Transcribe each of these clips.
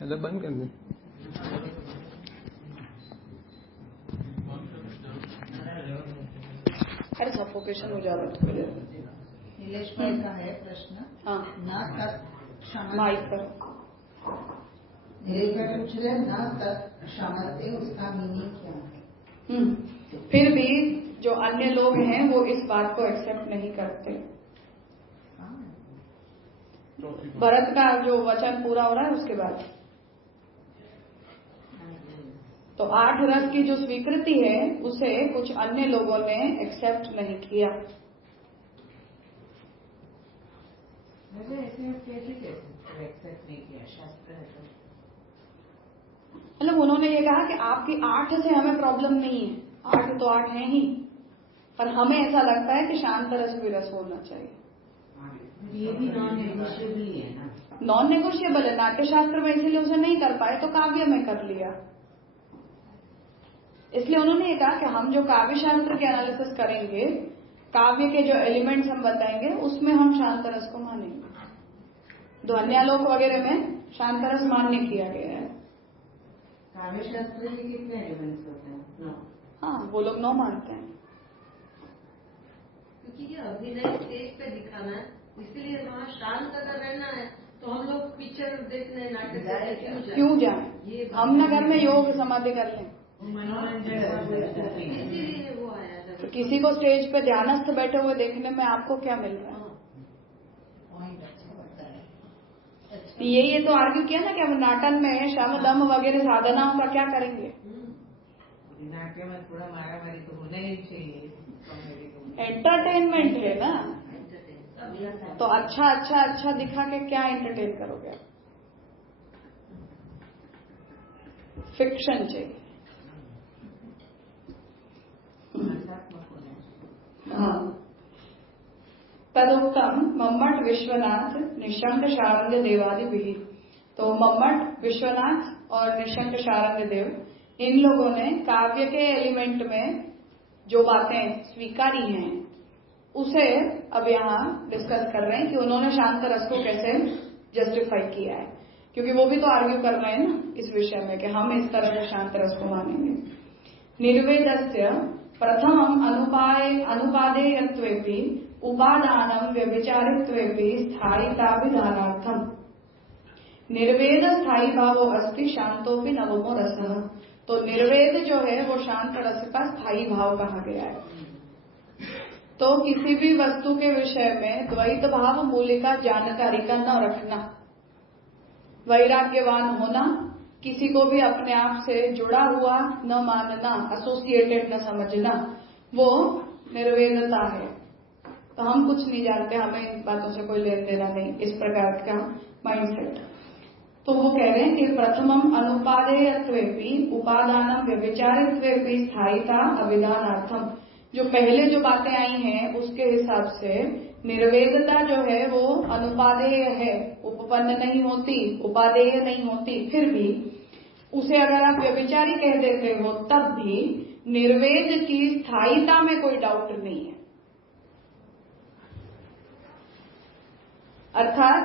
चलो बंद कर दे। अरे सफोकेशन हो जाता है। नीलेश भाई का है प्रश्न। हाँ ना तत् माइक पर नीलेश भाई पूछ रहे ना तत् क्षमते उसका मीनिंग क्या है? फिर भी जो अन्य लोग हैं वो इस बात को एक्सेप्ट नहीं करते। भरत का जो वचन पूरा हो रहा है उसके बाद तो 8 रस की जो स्वीकृति है उसे कुछ अन्य लोगों ने एक्सेप्ट नहीं किया। मतलब उन्होंने ये कहा कि आपकी 8 से हमें प्रॉब्लम नहीं है, 8 तो 8 है ही, पर हमें ऐसा लगता है कि शांत रस भी रस होना चाहिए। ये भी नॉन नेगोशिएबल है ना? नॉन नेगोशिएबल है। नाट्य शास्त्र में इसीलिए उसे नहीं कर पाए तो काव्य में कर लिया। इसलिए उन्होंने ये कहा कि हम जो काव्य शास्त्र के एनालिसिस करेंगे, काव्य के जो एलिमेंट्स हम बताएंगे उसमें हम शांत रस को मानेंगे। ध्वन्यालोक वगैरह में शांत रस मान्य किया गया है। काव्य शास्त्र के कितने एलिमेंट्स होते हैं? हाँ वो लोग 9 मानते हैं। क्योंकि ये अभिनय स्टेज पे दिखाना है, इसलिए वहाँ शांत अगर रहना है तो हम लोग पिक्चर देखने नाटक क्यों जाए? हम न घर में योग समाधि कर लें। इसीलिए वो आया था। तो किसी को स्टेज पे ध्यानस्थ बैठे हुए देखने में आपको क्या मिल रहा है? ये तो आर्ग्यू किया ना कि हम नाटन में शम दम वगैरह साधनाओं का क्या करेंगे? नाट्य में थोड़ा मारामारी तो होना ही चाहिए। एंटरटेनमेंट है ना, तो अच्छा दिखा के क्या एंटरटेन करोगे? फिक्शन चाहिए। हाँ तदुक्तम मम्मट विश्वनाथ निशंक शारंग देवादि भी। तो मम्मट विश्वनाथ और निशंक शारंग देव इन लोगों ने काव्य के एलिमेंट में जो बातें स्वीकारी हैं उसे अब यहाँ डिस्कस कर रहे हैं कि उन्होंने शांत रस को कैसे जस्टिफाई किया है, क्योंकि वो भी तो आर्ग्यू कर रहे हैं ना इस विषय में कि हम इस तरह से शांत रस को मानेंगे। निर्वेदस्य प्रथमम अनुपादेयत्वेपि उपादानम व्यभिचारित्वेपि स्थायिताभिधानार्थम निर्वेद स्थायी भावो अस्ति शांतोपि नवमो रसः। तो निर्वेद जो है वो शांत रस का स्थायी भाव कहा गया है। तो किसी भी वस्तु के विषय में द्वैत भाव मूलिका जानकारी का न रखना, वैराग्यवान होना, किसी को भी अपने आप से जुड़ा हुआ न मानना, एसोसिएटेड न समझना, वो निर्वेदता है। तो हम कुछ नहीं जानते, हमें इन बातों से कोई लेन देना नहीं, इस प्रकार का माइंडसेट। तो वो कह रहे हैं कि प्रथमम अनुपादेयत्वेपि उपादानम व्यभिचारित्वेपि स्थायिता अभिधानार्थम। जो पहले जो बातें आई हैं उसके हिसाब से निर्वेदता जो है वो अनुपादेय है, उपपन्न नहीं होती, उपादेय नहीं होती। फिर भी उसे अगर आप व्यभिचारी कह देते हो तब भी निर्वेद की स्थायिता में कोई डाउट नहीं है। अर्थात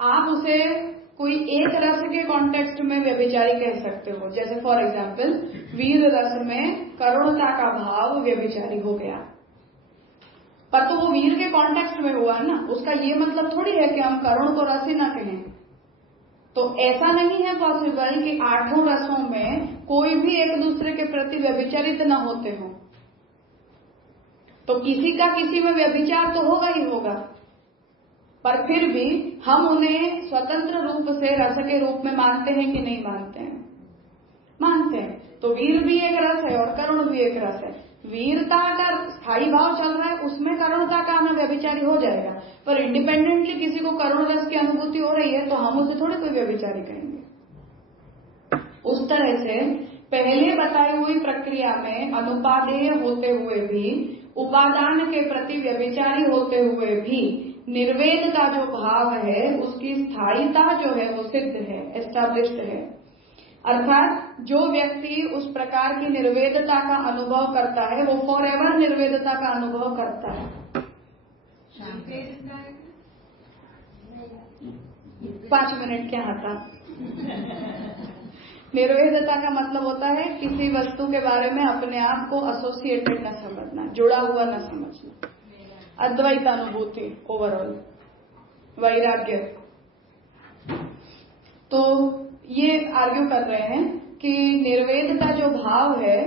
आप उसे कोई एक रस के कॉन्टेक्स्ट में व्यभिचारी कह सकते हो। जैसे फॉर एग्जाम्पल वीर रस में करुणता का भाव व्यभिचारी हो गया, पर तो वो वीर के कॉन्टेक्स्ट में हुआ ना, उसका ये मतलब थोड़ी है कि हम करुण को रस ही ना कहें। तो ऐसा नहीं है पॉसिबल कि 8 रसों में कोई भी एक दूसरे के प्रति व्यभिचारित न होते हो। तो किसी का किसी में व्यभिचार तो होगा ही होगा, पर फिर भी हम उन्हें स्वतंत्र रूप से रस के रूप में मानते हैं कि नहीं मानते हैं? मानते हैं। तो वीर भी एक रस है और करुण भी एक रस है। वीरता का स्थायी भाव चल रहा है, उसमें करुणता का आना व्यभिचारी हो जाएगा, पर इंडिपेंडेंटली किसी को करुण रस की अनुभूति हो रही है तो हम उसे थोड़ी कोई व्यभिचारी कहेंगे। उस तरह से पहले बताई हुई प्रक्रिया में अनुपादेय होते हुए भी, उपादान के प्रति व्यभिचारी होते हुए भी निर्वेद का जो भाव है उसकी स्थायिता जो है वो सिद्ध है, एस्टैब्लिश्ड है। अर्थात जो व्यक्ति उस प्रकार की निर्वेदता का अनुभव करता है वो फॉर एवर निर्वेदता का अनुभव करता है। 5 मिनट क्या आता निर्वेदता का मतलब होता है किसी वस्तु के बारे में अपने आप को एसोसिएटेड न समझना, जुड़ा हुआ न समझना। अद्वैत अनुभूति, ओवरऑल वैराग्य। तो ये आर्ग्यू कर रहे हैं कि निर्वेदता जो भाव है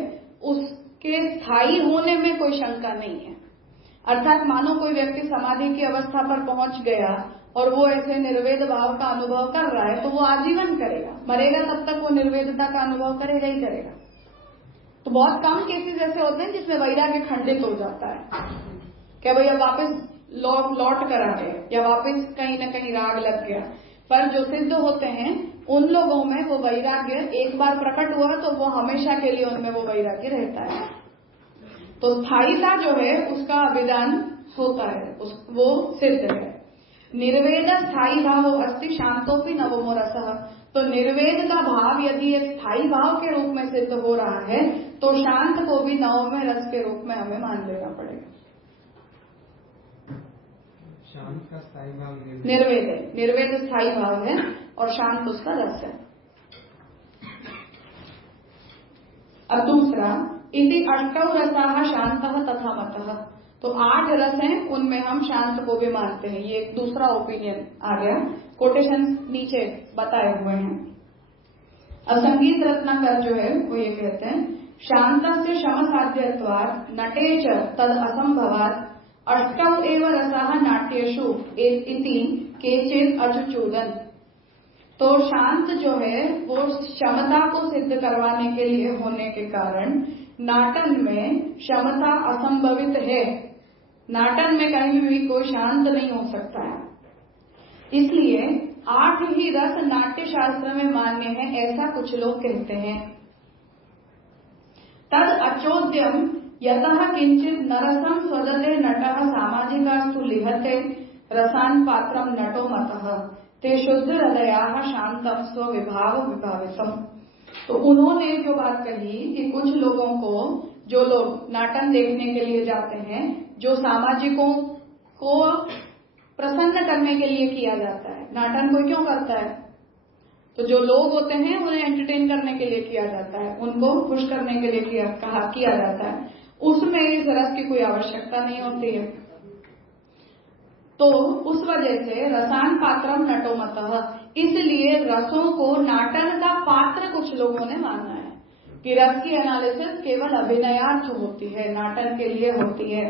उसके स्थायी होने में कोई शंका नहीं है। अर्थात मानो कोई व्यक्ति समाधि की अवस्था पर पहुंच गया और वो ऐसे निर्वेद भाव का अनुभव कर रहा है तो वो आजीवन करेगा, मरेगा तब तक वो निर्वेदता का अनुभव करेगा ही करेगा। तो बहुत कम केसेस ऐसे होते हैं जिसमें वैराग्य खंडित हो जाता है, क्या भैया वापस लौट कर आ गए या वापस कहीं न कहीं राग लग गया। पर जो सिद्ध होते हैं उन लोगों में वो वैराग्य एक बार प्रकट हुआ तो वो हमेशा के लिए उनमें वो वैराग्य रहता है। तो स्थायीता जो है उसका विधान होता है, वो सिद्ध है। निर्वेद स्थायी भाव अस्ति शांतोपि नवमो रसः। तो निर्वेद का भाव यदि एक स्थायी भाव के रूप में सिद्ध हो रहा है तो शांत को भी नवमे रस के रूप में हमें मान लेना पड़ेगा। शांत का स्थायी भाव निर्वेद है, निर्वेद स्थायी भाव है और शांत उसका रस है। अब दूसरा, इति अष्टौ रसाः शांतः तथा मतः। तो 8 रस हैं, उनमें हम शांत को भी मानते हैं। ये एक दूसरा ओपिनियन आ गया, कोटेशन नीचे बताए हुए हैं। असंगीत रत्नाकर जो है वो ये कहते हैं, शांतस्य शम साध्यत्वात् नटे च तद असंभवात् अष्टौ एव रसाः नाट्येषु इति केचित् अचुचूदन्। तो शांत जो है वो क्षमता को सिद्ध करवाने के लिए होने के कारण नाटन में क्षमता असंभवित है। नाटन में कहीं भी कोई शांत नहीं हो सकता है, इसलिए 8 ही रस नाट्य शास्त्र में मान्य है, ऐसा कुछ लोग कहते हैं। तद अचोद्यम यतः किंचित नरसम स्वदते नटः सामाजिकास्तु लिहते रसान पात्रम नटो मतः ते शुद्ध हृदयाः शांतम स्वविभाव विभावितम। तो उन्होंने जो बात कही कि कुछ लोगों को, जो लोग नाटन देखने के लिए जाते हैं, जो सामाजिकों को प्रसन्न करने के लिए किया जाता है। नाटन कोई क्यों करता है? तो जो लोग होते हैं उन्हें एंटरटेन करने के लिए किया जाता है, उनको खुश करने के लिए किया जाता है। उसमें इस रस की कोई आवश्यकता नहीं होती है। तो उस वजह से रसान पात्रम नटो मतः, इसलिए रसों को नाटन का पात्र कुछ लोगों ने माना है कि रस की एनालिसिस केवल अभिनयार्थ होती है, नाटन के लिए होती है।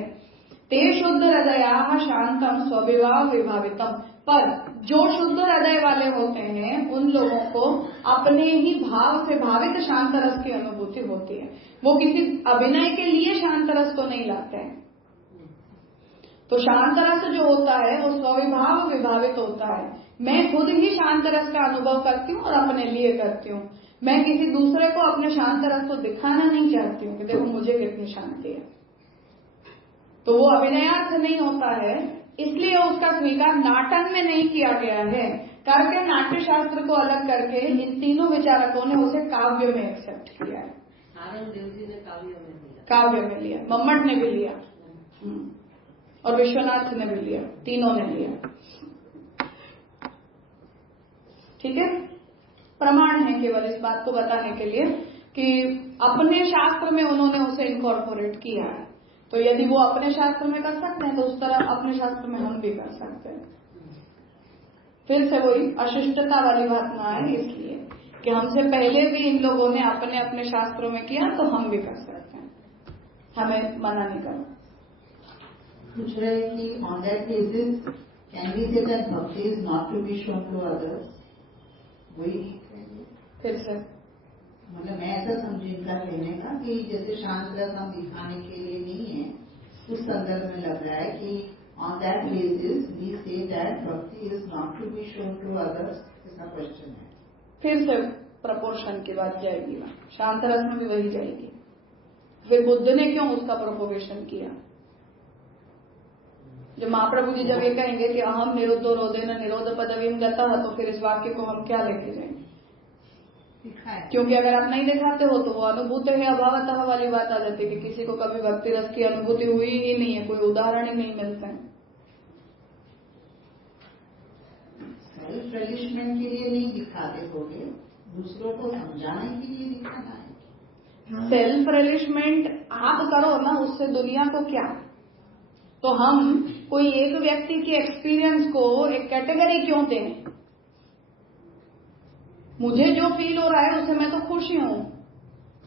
ते शुद्ध हृदयाः शांतम स्वविभाव विभावितम। पर जो शुद्ध हृदय वाले होते हैं उन लोगों को अपने ही भाव से भावित शांत रस की अनुभूति होती है। वो किसी अभिनय के लिए शांत रस को नहीं लाते हैं। तो शांत रस जो होता है वो स्वविभाव विभावित होता है। मैं खुद ही शांत रस का अनुभव करती हूँ और अपने लिए करती हूँ। मैं किसी दूसरे को अपने शांत रस को दिखाना नहीं चाहती हूँ कि देखो मुझे कितनी शांति है। तो वो अभिनयार्थ नहीं होता है, इसलिए उसका स्वीकार नाटन में नहीं किया गया है। करके नाट्य शास्त्र को अलग करके इन तीनों विचारकों ने उसे काव्य में एक्सेप्ट किया है। नारायण देव जी ने काव्य में लिया, मम्मट ने भी लिया और विश्वनाथ ने भी लिया, तीनों ने लिया। ठीक है, प्रमाण है केवल इस बात को बताने के लिए कि अपने शास्त्र में उन्होंने उसे इनकॉर्पोरेट किया है। तो यदि वो अपने शास्त्र में कर सकते हैं तो उस तरह अपने शास्त्र में हम भी कर सकते हैं। फिर से वही अशिष्टता वाली बात ना आए, इसलिए कि हमसे पहले भी इन लोगों ने अपने अपने शास्त्रों में किया तो हम भी कर सकते हैं, हमें मना नहीं करना। पूछ रहे हैं कि on that basis can we say that bhakti is not to be shown to others? वही फिर से मतलब मैं ऐसा समझी इनका कहने का कि जैसे शांत रस हम दिखाने के लिए नहीं है, उस संदर्भ में लग रहा है कि on that basis we say that bhakti is not to be shown to others। ऐसा क्वेश्चन है। फिर से प्रपोर्शन की बात जाएगी ना, शांत रस में भी वही जाएगी। फिर बुद्ध ने क्यों उसका प्रोपोगेशन किया? जो महाप्रभु जी जब ये कहेंगे कि अहम निरुद्धो रोदेन निरोध पदवीम गतः, तो फिर इस वाक्य को हम क्या लेके जाएंगे? क्योंकि अगर आप नहीं दिखाते हो तो वो अनुभूति है अभावतः वाली बात आ जाती है कि किसी को कभी भक्ति रस की अनुभूति हुई ही नहीं है, कोई उदाहरण ही नहीं मिलते हैं। सेल्फ रिलिशमेंट के लिए नहीं दिखाते थोड़े, दूसरों को समझाने के लिए दिखाना है। सेल्फ रिलिशमेंट आप करो ना, उससे दुनिया को क्या। तो हम कोई एक व्यक्ति के एक्सपीरियंस को एक कैटेगरी क्यों दें? मुझे जो फील हो रहा है उससे मैं तो खुश ही हूं।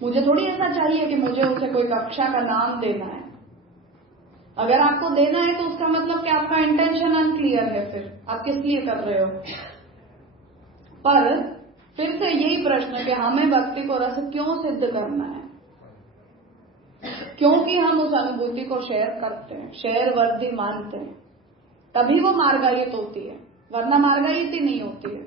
मुझे थोड़ी ऐसा चाहिए कि मुझे उसे कोई कक्षा का नाम देना है। अगर आपको देना है तो उसका मतलब कि आपका इंटेंशन अनक्लियर है, फिर आप किस लिए कर रहे हो। पर फिर से यही प्रश्न कि हमें भक्ति को रस क्यों सिद्ध करना है? क्योंकि हम उस अनुभूति को शेयर करते हैं, शेयर वर्दी मानते हैं, तभी वो मार्गायित होती है, वरना मार्गायित ही नहीं होती है।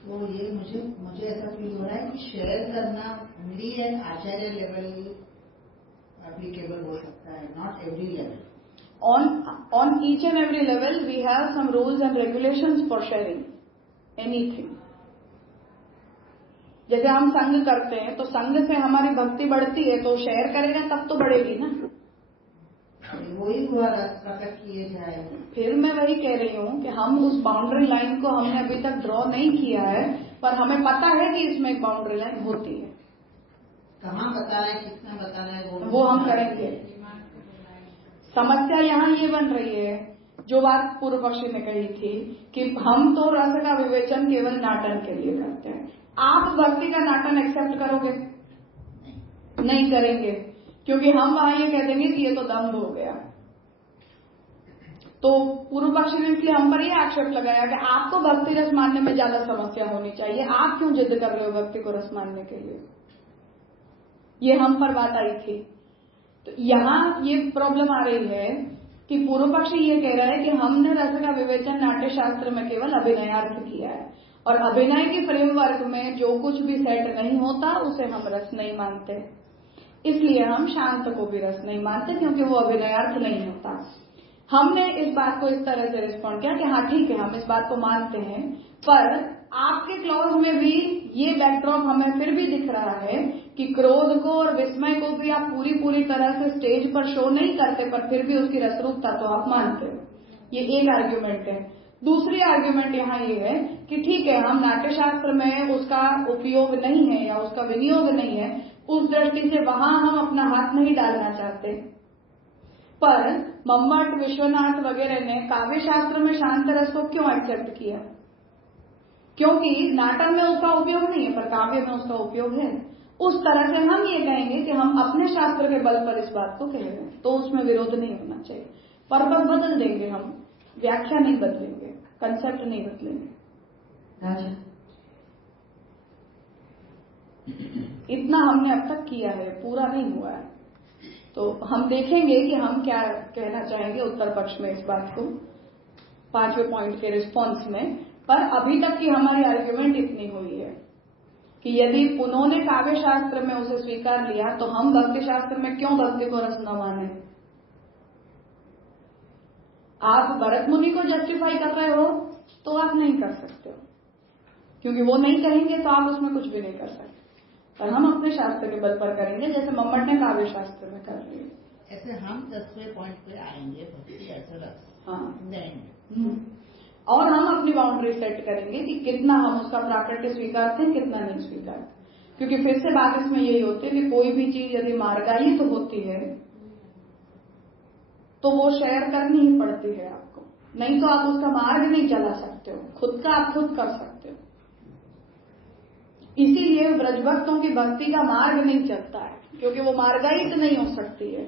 तो ये मुझे ऐसा फील हो रहा है कि शेयर करना ओनली एट आचार्य लेवल एप्लीकेबल हो सकता है, not every level. On each and every level we have some rules and regulations for sharing anything. जैसे हम संग करते हैं तो संग से हमारी भक्ति बढ़ती है, तो शेयर करेगा तब तो बढ़ेगी ना। वही हुआ रस प्रकट किए जाए। फिर मैं वही कह रही हूँ कि हम उस बाउंड्री लाइन को हमने अभी तक ड्रॉ नहीं किया है, पर हमें पता है कि इसमें एक बाउंड्री लाइन होती है। कहाँ बताना है, किसने बताना है, वो हम करेंगे। समस्या यहाँ ये बन रही है, जो बात पूर्व पक्षी ने कही थी कि हम तो रस का विवेचन केवल नाटन के लिए करते हैं। आप भक्ति का नाटन एक्सेप्ट करोगे? नहीं करेंगे, क्योंकि हम वहां ये कह देंगे कि ये तो दम्भ हो गया। तो पूर्व पक्षी ने इसलिए हम पर यह आक्षेप लगाया कि आपको भक्ति रस मानने में ज्यादा समस्या होनी चाहिए, आप क्यों जिद कर रहे हो भक्ति को रस मानने के लिए। ये हम पर बात आई थी। तो यहाँ ये प्रॉब्लम आ रही है कि पूर्व पक्षी ये कह रहा है कि हमने रस का विवेचन नाट्य शास्त्र में केवल अभिनयार्थ किया है, और अभिनय के फ्रेमवर्क में जो कुछ भी सेट नहीं होता उसे हम रस नहीं मानते। इसलिए हम शांत को भी रस नहीं मानते, क्योंकि वो अभिनयार्थ नहीं होता। हमने इस बात को इस तरह से रिस्पॉन्ड किया कि हाँ ठीक है, हम इस बात को मानते हैं, पर आपके क्लॉज में भी ये बैकड्रॉप हमें फिर भी दिख रहा है कि क्रोध को और विस्मय को भी आप पूरी तरह से स्टेज पर शो नहीं करते, पर फिर भी उसकी रसरूपता तो आप मानते हो। ये एक आर्ग्यूमेंट है। दूसरी आर्ग्यूमेंट यहाँ ये है कि ठीक है, हम नाट्यशास्त्र में उसका उपयोग नहीं है या उसका विनियोग नहीं है, उस दृष्टि से वहां हम अपना हाथ नहीं डालना चाहते। पर मम्मट, विश्वनाथ वगैरह ने काव्य शास्त्र में शांत रस को क्यों एक्सेप्ट किया? क्योंकि नाटक में उसका उपयोग नहीं है, पर काव्य में उसका उपयोग है। उस तरह से हम ये कहेंगे कि हम अपने शास्त्र के बल पर इस बात को कह रहे हैं, तो उसमें विरोध नहीं होना चाहिए। पर्पस बदल देंगे हम, व्याख्या नहीं बदलेंगे, कंसेप्ट नहीं बदलेंगे। इतना हमने अब तक किया है, पूरा नहीं हुआ है। तो हम देखेंगे कि हम क्या कहना चाहेंगे उत्तर पक्ष में इस बात को 5वें पॉइंट के रिस्पॉन्स में। पर अभी तक की हमारी आर्ग्यूमेंट इतनी हुई है कि यदि उन्होंने काव्य शास्त्र में उसे स्वीकार लिया तो हम भक्ति शास्त्र में क्यों भक्ति को रस न माने। आप भरत मुनि को जस्टिफाई कर रहे हो तो आप नहीं कर सकते हो, क्योंकि वो नहीं कहेंगे तो आप उसमें कुछ भी नहीं कर सकते। पर हम अपने शास्त्र के बल पर करेंगे, जैसे मम्मट ने काव्य शास्त्र में कर लिया। ऐसे हम 10वें पॉइंट पे आएंगे, भक्ति ऐसा रस। हाँ, और हम अपनी बाउंड्री सेट करेंगे कि कितना हम उसका प्राकट्य स्वीकारते हैं, कितना नहीं स्वीकारते। क्योंकि फिर से बात इसमें यही होती है कि कोई भी चीज यदि मार्गायित तो होती है तो वो शेयर करनी ही पड़ती है आपको, नहीं तो आप उसका मार्ग नहीं चला सकते हो, खुद का आप खुद कर सकते हो। इसीलिए ब्रजभक्तों की भक्ति का मार्ग नहीं चलता है, क्योंकि वो मार्गायित नहीं हो सकती है।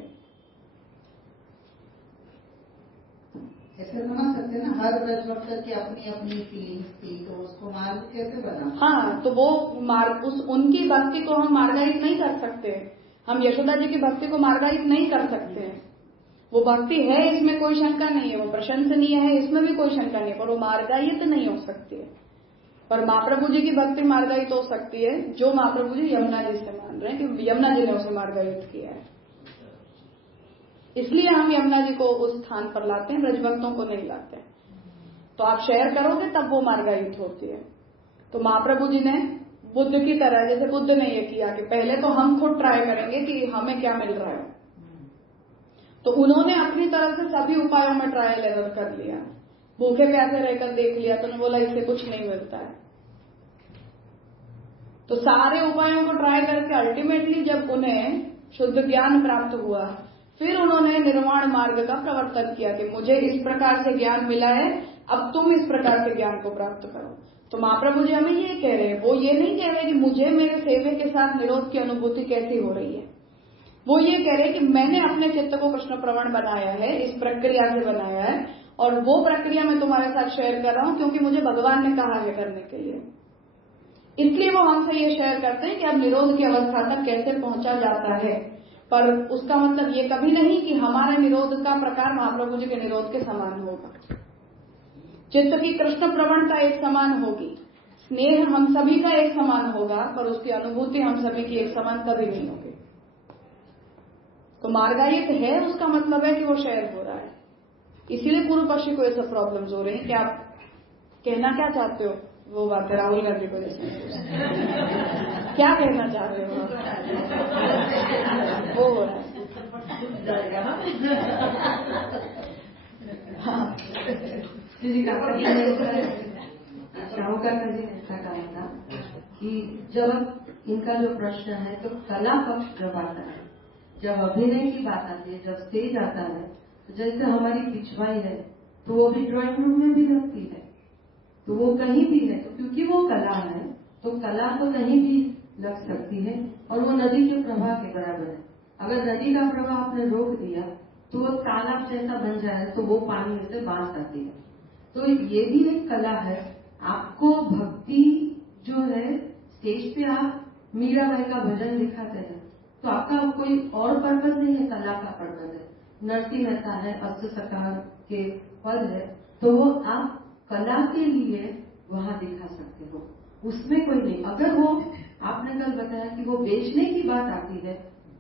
ऐसे समझ सकते ना, हर ब्रजभक्त की अपनी अपनी फीलिंग्स थी, तो उसको मार्ग कैसे बना? हाँ, तो वो मार्ग उनकी भक्ति को हम मार्गायित नहीं कर सकते। हम यशोदा जी की भक्ति को मार्गायित नहीं कर सकते। वो भक्ति है, इसमें कोई शंका नहीं है, वो प्रशंसनीय है, इसमें भी कोई शंका नहीं है, पर वो मार्गायित नहीं हो सकती है। पर महाप्रभु जी की भक्ति मार्गायित हो सकती है, जो महाप्रभु जी यमुना जी से मान रहे हैं कि यमुना जी ने उसे मार्गायित किया है। इसलिए हम यमुना जी को उस स्थान पर लाते हैं, ब्रजभक्तों को नहीं लाते। तो आप शेयर करोगे तब वो मार्गायित होती है। तो महाप्रभु जी ने बुद्ध की तरह, जैसे बुद्ध ने ये किया कि पहले तो हम खुद ट्राई करेंगे कि हमें क्या मिल रहा है, तो उन्होंने अपनी तरफ से सभी उपायों में ट्रायल एरर कर लिया। भूखे प्यासे रहकर देख लिया तो उन्होंने बोला इससे कुछ नहीं मिलता है। तो सारे उपायों को ट्राई करके अल्टीमेटली जब उन्हें शुद्ध ज्ञान प्राप्त हुआ, फिर उन्होंने निर्वाण मार्ग का प्रवर्तन किया कि मुझे इस प्रकार से ज्ञान मिला है, अब तुम इस प्रकार से ज्ञान को प्राप्त करो। तो महाप्रभु जी हमें ये कह रहे हैं, वो ये नहीं कह रहे कि मुझे मेरे सेवे के साथ निरोध की अनुभूति कैसी हो रही है, वो ये कह रहे कि मैंने अपने चित्त को कृष्ण प्रवण बनाया है, इस प्रक्रिया से बनाया है, और वो प्रक्रिया मैं तुम्हारे साथ शेयर कर रहा हूं क्योंकि मुझे भगवान ने कहा है करने के लिए। इसलिए वो हमसे ये शेयर करते हैं कि अब निरोध की अवस्था तक कैसे पहुंचा जाता है, पर उसका मतलब ये कभी नहीं कि हमारे निरोध का प्रकार महाप्रभु जी के निरोध के समान होगा। चित्त की कृष्ण प्रवणता एक समान होगी, स्नेह हम सभी का एक समान होगा, पर उसकी अनुभूति हम सभी की एक समान कभी नहीं होगी। तो मार्गायित है उसका मतलब है कि वो शेयर हो रहा है। इसीलिए पूर्व पक्षी को ये सब प्रॉब्लम्स हो रही हैं कि आप कहना क्या चाहते हो, वो बात है राहुल गांधी को जैसे क्या कहना चाह रहे हो वो हो रहा है। राहुल गांधी ने ऐसा कहा था कि जब इनका जो प्रश्न है तो कला पक्ष जब आता है, जब अभिनय की बात आती है, जब स्टेज आता है, तो जैसे हमारी पिछवाई है तो वो भी ड्राइंग रूम में भी लगती है, तो वो कहीं भी है, तो क्योंकि वो कला है तो कला तो कहीं भी लग सकती है, और वो नदी के प्रवाह के बराबर है। अगर नदी का प्रवाह आपने रोक दिया तो वो तालाब जैसा बन जाए तो वो पानी में से बांस आती है। तो ये भी एक कला है। आपको भक्ति जो है, स्टेज पे आप मीराबाई का भजन दिखाते हैं तो आपका कोई और पर्पज नहीं है, कला का पर्पज है। नरसिंह मेहता है, अष्ट सकार के पद है, तो वो आप कला के लिए वहां दिखा सकते हो, उसमें कोई नहीं। अगर वो आपने कल बताया कि वो बेचने की बात आती है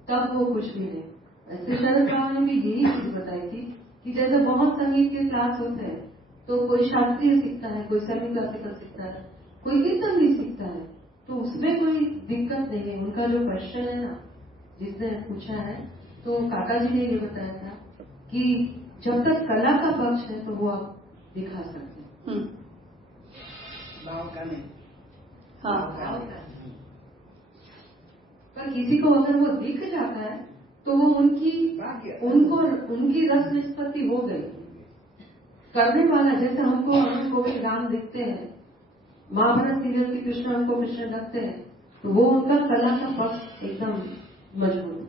तब वो कुछ भी नहीं। ऐसे शरद राव ने भी यही चीज बताई थी कि जैसे बहुत संगीत के क्लास होते हैं तो कोई शास्त्रीय सीखता है, कोई सेमी क्लासिकल सीखता है, कोई कीर्तन भी सीखता है, तो उसमें कोई दिक्कत नहीं है। उनका जो क्वेश्चन है ना, जिसने पूछा है, तो काका जी ने ये बताया था कि जब तक कला का पक्ष है तो वो आप दिखा सकते हैं, भाव का नहीं। हाँ, पर किसी को अगर वो दिख जाता है तो वो उनकी रस निष्पत्ति हो गई। करने वाला, जैसे हमको राम दिखते हैं, महाभारत सीरियल के कृष्ण हमको कृष्ण लगते हैं, तो वो उनका कला का पक्ष एकदम मजबूत।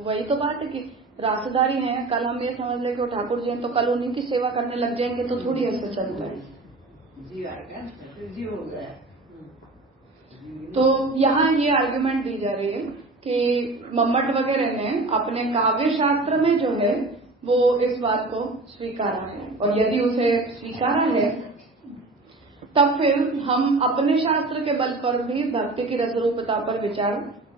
वही तो बात है कि रासदारी हैं, कल हम ये समझ ले कि वो ठाकुर जी हैं तो कल उन्हीं की सेवा करने लग जाएंगे, तो थोड़ी ऐसा चलता है। जीव आएगा, जीव हो गया। तो यहाँ ये आर्ग्यूमेंट दी जा रही है कि मम्मट वगैरह ने अपने काव्य शास्त्र में जो है वो इस बात को स्वीकारा है, और यदि उसे स्वीकारा है तब फिर हम अपने शास्त्र के बल पर भी भक्ति की रसरूपता पर विचार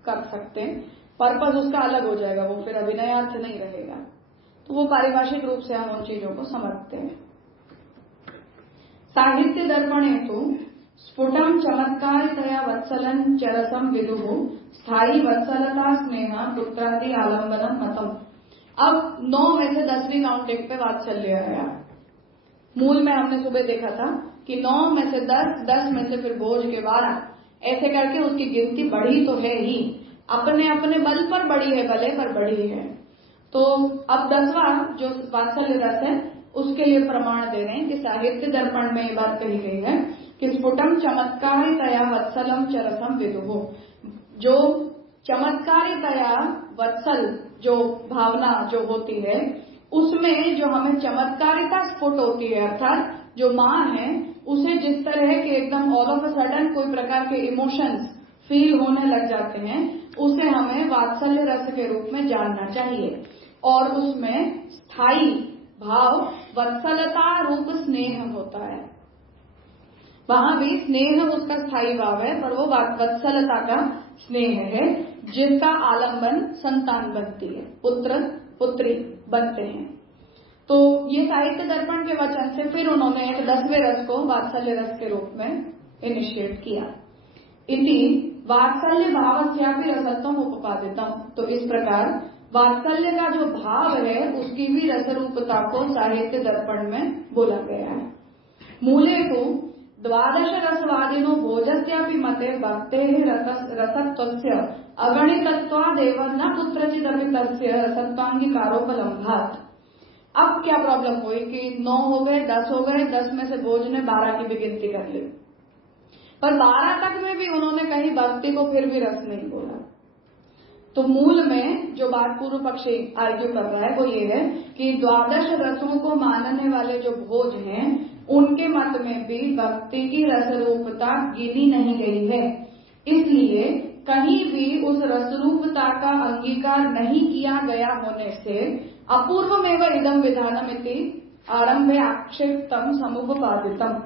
कर सकते हैं। पर्पज उसका अलग हो जाएगा, वो फिर अभिनयार्थ नहीं रहेगा। तो वो पारिभाषिक रूप से हम उन चीजों को समझते हैं। साहित्य दर्पण हेतु स्फुटम चमत्कारितया वत्सलं चरसम विदुः स्थायी वत्सलता स्नेह पुत्रादि आलम्बनम मतम। अब 9 में से 10वीं काउंटिंग पे वात्सल्य आया। मूल में हमने सुबह देखा था कि 9 में से 10 में से फिर भोज के 12, ऐसे करके उसकी गिनती बढ़ी तो है ही, अपने अपने बल पर बढ़ी है, भले पर बढ़ी है। तो अब 10वां जो वात्सल्य रस है उसके लिए प्रमाण दे रहे हैं कि साहित्य दर्पण में ये बात कही गई है कि स्फुटम चमत्कारितया वत्सलम चरसम विदुः। जो चमत्कारितया वत्सल जो भावना जो होती है उसमें जो हमें चमत्कारिता स्फुट होती है, अर्थात जो माँ है उसे जिस तरह के एकदम ऑल ऑफ अ सडन कोई प्रकार के इमोशंस फील होने लग जाते हैं, उसे हमें वात्सल्य रस के रूप में जानना चाहिए। और उसमें स्थायी भाव वत्सलता रूप स्नेह होता है, वहां भी स्नेह उसका स्थायी भाव है, पर वो वत्सलता का स्नेह है जिसका आलंबन संतान बनती है, पुत्र पुत्री बनते हैं। तो ये साहित्य दर्पण के वचन से फिर उन्होंने एक 10वें रस को वात्सल्य रस के रूप में इनिशिएट किया। इति वात्सल्य भावस्यापि रसत्वम उपपादितम। तो इस प्रकार वात्सल्य का जो भाव है उसकी भी रसरूपता को साहित्य दर्पण में बोला गया है। मूले को द्वादश रसवादिनो भोजस्यापि मते भक्ते रसत्वस्य अगणितत्वादेव न कुत्रचिदपि तस्य रसत्वांगीकारोपलम्भात्। अब क्या प्रॉब्लम हुई कि 9 हो गए, 10 हो गए, 10 में से भोज ने 12 की भी गिनती कर ली, पर 12 तक में भी उन्होंने कहीं भक्ति को फिर भी रस नहीं बोला। तो मूल में जो बात पूर्व पक्षी आर्ग्यू कर रहा है वो ये है कि द्वादश रसों को मानने वाले जो भोज हैं उनके मत में भी भक्ति की रसरूपता गिनी नहीं गई है, इसलिए कहीं भी उस रसरूपता का अंगीकार नहीं किया गया होने से अपूर्वमेव इदम विधानमिति आरंभे आक्षेप्तम समुपपादितम।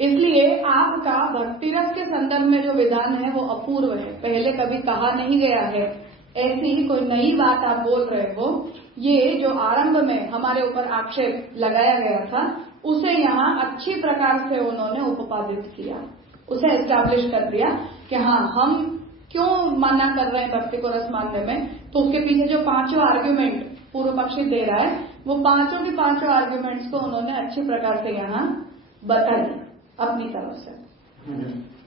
इसलिए आपका भक्ति रस के संदर्भ में जो विधान है वो अपूर्व है, पहले कभी कहा नहीं गया है, ऐसी कोई नई बात आप बोल रहे हो। ये जो आरंभ में हमारे ऊपर आक्षेप लगाया गया था उसे यहाँ अच्छी प्रकार से उन्होंने उपपादित किया, उसे एस्टैब्लिश कर दिया कि हाँ हम क्यों मना कर रहे हैं भक्ति को रस मानने में। तो उसके पीछे जो 5 आर्ग्यूमेंट पूर्व पक्षी दे रहा है वो 5 के 5 आर्ग्यूमेंट्स को उन्होंने अच्छी प्रकार से यहाँ बता दिया अपनी तरफ से।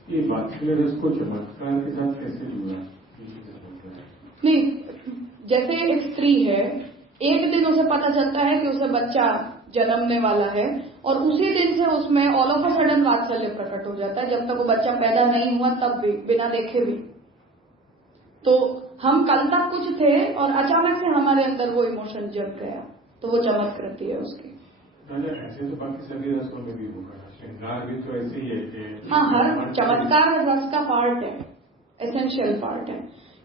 ये वात्सल्य रस को चमत्कार के साथ कैसे जुड़ा? नहीं, जैसे एक स्त्री है, एक दिन उसे पता चलता है कि उसे बच्चा जन्मने वाला है और उसी दिन से उसमें ऑल ऑफ अ सडन वात्सल्य प्रकट हो जाता है, जब तक वो बच्चा पैदा नहीं हुआ तब भी, बिना देखे भी। तो हम कल तक कुछ थे और अचानक से हमारे अंदर वो इमोशन जग गया, तो वो चमत्कृति है उसकी। ऐसे तो बाकी सभी रसों में भी होगा, श्रृंगार भी तो ऐसे ही है कि हाँ, हर चमत्कार रस का पार्ट है, एसेंशियल पार्ट है,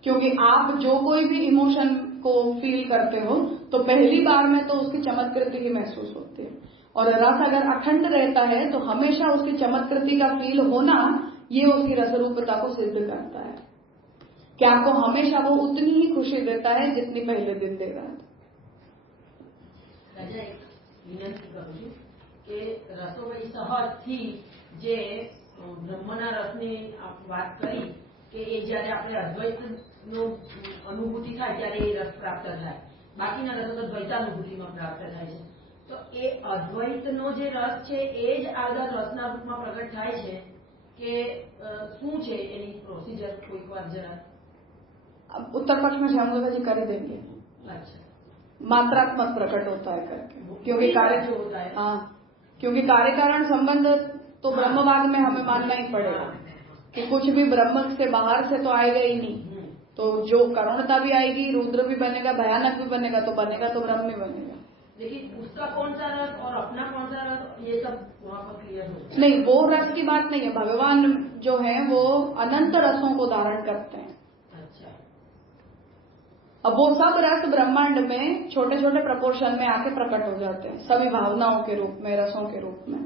क्योंकि आप जो कोई भी इमोशन को फील करते हो तो पहली बार में तो उसकी चमत्कृति ही महसूस होती है, और रस अगर अखंड रहता है तो हमेशा उसकी चमत्कृति का फील होना ये उसकी रसरूपता को सिद्ध करता है कि आपको हमेशा वो उतनी ही खुशी देता है जितनी पहले दिन दे रहा था। વિનંતી કરું છું કે રસોઈ સહજથી જે બ્રહ્મના રસની વાત કરી કે એ જયારે આપણે અદ્વૈતનો અનુભૂતિ થાય ત્યારે એ રસ પ્રાપ્ત થાય, બાકીના રસો તો દ્વૈતાનુભૂતિમાં પ્રાપ્ત થાય છે। તો એ અદ્વૈતનો જે રસ છે એ જ આગળ રસના રૂપમાં પ્રગટ થાય છે કે શું છે એની પ્રોસિજર કોઈક વાર જરા उत्तर पक्ष में श्यामलता जी कर ही देंगे। अच्छा, मात्रात्मक प्रकट होता है करके, क्योंकि कार्य जो होता है, हाँ, क्योंकि कार्य कारण संबंध तो ब्रह्मवाद में हमें मानना ही पड़ेगा कि कुछ भी ब्रह्म से बाहर से तो आएगा ही नहीं। तो जो करुणता भी आएगी, रुद्र भी बनेगा, भयानक भी बनेगा, तो ब्रह्म ही बनेगा। लेकिन उसका कौन सा रस और अपना कौन सा रस, ये सब वहाँ पर क्लियर हो नहीं, वो रस की बात नहीं है। भगवान जो है वो अनंत रसों को धारण करते हैं। अब वो सब रस ब्रह्मांड में छोटे छोटे प्रपोर्शन में आके प्रकट हो जाते हैं, सभी भावनाओं के रूप में, रसों के रूप में।